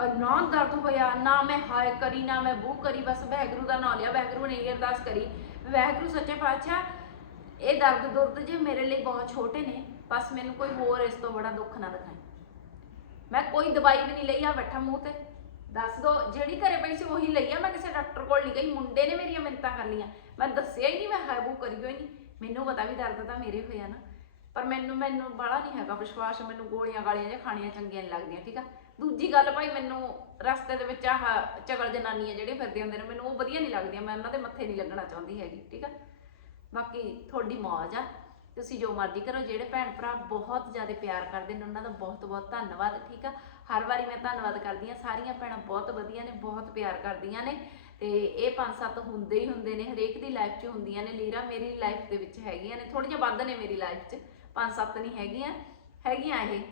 ਅਹ ਨਾ ਦਰਦ ਹੋਇਆ ਨਾ ਮੈਂ ਹਾਏ ਕਰੀ ਨਾ ਮੈਂ ਬੂ ਕਰੀ ਬਸ ਵਾਹਿਗੁਰੂ ਦਾ ਨਾਮ ਲਿਆ ਵਾਹਿਗੁਰੂ ਨੇ ਇਹ ਅਰਦਾਸ ਕਰੀ। ਵਾਹਿਗੁਰੂ ਸੱਚੇ ਪਾਤਸ਼ਾਹ ਇਹ ਦਰਦ ਦੁਰਦ ਜੇ ਮੇਰੇ ਲਈ ਬਹੁਤ ਛੋਟੇ ਨੇ ਬਸ ਮੈਨੂੰ ਕੋਈ ਹੋਰ ਇਸ ਤੋਂ ਬੜਾ ਦੁੱਖ ਨਾ ਦਿਖਾਏ। ਮੈਂ ਕੋਈ ਦਵਾਈ ਵੀ ਨਹੀਂ ਲਈ ਆ ਬੈਠਾ ਮੂੰਹ ਤੇ। ਦੱਸ ਦੋ, ਜਿਹੜੀ ਘਰੇ ਪਈ ਸੀ ਉਹੀ ਲਈ ਆ? ਮੈਂ ਕਿਸੇ ਡਾਕਟਰ ਕੋਲ ਨਹੀਂ ਗਈ, ਮੁੰਡੇ ਨੇ ਮੇਰੀਆਂ ਮਿੰਤਾਂ ਕਰ ਲਈਆਂ। ਮੈਂ ਦੱਸਿਆ ਹੀ ਨਹੀਂ, ਮੈਂ ਹਾਇਬੂ ਕਰੀ ਹੋਈ ਨਹੀਂ। ਮੈਨੂੰ ਪਤਾ ਵੀ ਦਰਦ ਤਾਂ ਮੇਰੇ ਹੋਇਆ ਨਾ। ਪਰ ਮੈਨੂੰ ਮੈਨੂੰ ਬੜਾ ਨਹੀਂ ਹੈਗਾ ਵਿਸ਼ਵਾਸ, ਮੈਨੂੰ ਗੋਲੀਆਂ ਗਾਲੀਆਂ ਜਾਂ ਖਾਣੀਆਂ ਚੰਗੀਆਂ ਨਹੀਂ ਲੱਗਦੀਆਂ, ਠੀਕ ਆ? ਦੂਜੀ ਗੱਲ ਭਾਈ, ਮੈਨੂੰ ਰਸਤੇ ਦੇ ਵਿੱਚ ਆਹ ਚਗਲ ਜਨਾਨੀਆਂ ਜਿਹੜੇ ਫਿਰਦੇ ਹੁੰਦੇ ਨੇ, ਮੈਨੂੰ ਉਹ ਵਧੀਆ ਨਹੀਂ ਲੱਗਦੀਆਂ, ਮੈਂ ਉਹਨਾਂ ਦੇ ਮੱਥੇ ਨਹੀਂ ਲੱਗਣਾ ਚਾਹੁੰਦੀ ਹੈਗੀ, ਠੀਕ ਆ? ਬਾਕੀ ਤੁਹਾਡੀ ਮੌਜ ਆ। ਤੁਸੀਂ ਜੋ ਮਰਜ਼ੀ ਕਰੋ, ਜਿਹੜੇ ਭੈਣ ਭਰਾ ਬਹੁਤ ਜ਼ਿਆਦਾ ਪਿਆਰ ਕਰਦੇ ਨੇ, ਉਹਨਾਂ ਦਾ ਬਹੁਤ ਬਹੁਤ ਧੰਨਵਾਦ, ਠੀਕ ਆ? ਹਰ ਵਾਰੀ ਮੈਂ ਧੰਨਵਾਦ ਕਰਦੀ ਹਾਂ, ਸਾਰੀਆਂ ਭੈਣਾਂ ਬਹੁਤ ਵਧੀਆ ਨੇ, ਬਹੁਤ ਪਿਆਰ ਕਰਦੀਆਂ ਨੇ ਤੇ ਇਹ ਪੰਜ ਸੱਤ ਹੁੰਦੇ ਹੀ ਹੁੰਦੇ ਨੇ, ਹਰੇਕ ਦੀ ਲਾਈਫ 'ਚ ਹੁੰਦੀਆਂ ਨੇ, ਲੀਰਾ ਮੇਰੀ ਲਾਈਫ ਦੇ ਵਿੱਚ ਹੈਗੀਆਂ ਨੇ ਥੋੜ੍ਹੀਆਂ ਵੱਧ ਨੇ ਮੇਰੀ ਲਾਈਫ 'ਚ, ਪੰਜ ਸੱਤ ਨਹੀਂ ਹੈਗੀਆਂ ਹੈਗੀਆਂ ਇਹ।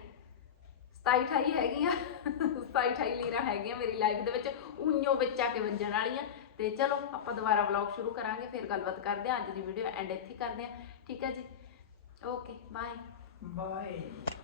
27 28 ਹੈਗੀਆਂ 27 28 ਲੀਰਾ ਹੈਗੀਆਂ ਮੇਰੀ ਲਾਈਫ ਦੇ ਵਿੱਚ ਉਈਓ ਵਿੱਚ ਆ ਕੇ ਵੱਜਣ ਵਾਲੀਆਂ। ਤੇ ਚਲੋ, ਆਪਾਂ ਦੁਬਾਰਾ ਵਲੌਗ ਸ਼ੁਰੂ ਕਰਾਂਗੇ, ਫਿਰ ਗੱਲਬਾਤ ਕਰਦੇ ਹਾਂ, ਅੱਜ ਦੀ ਵੀਡੀਓ ਐਂਡ ਇੱਥੇ ਕਰਦੇ ਹਾਂ, ਠੀਕ ਹੈ ਜੀ? Okay, bye. Bye.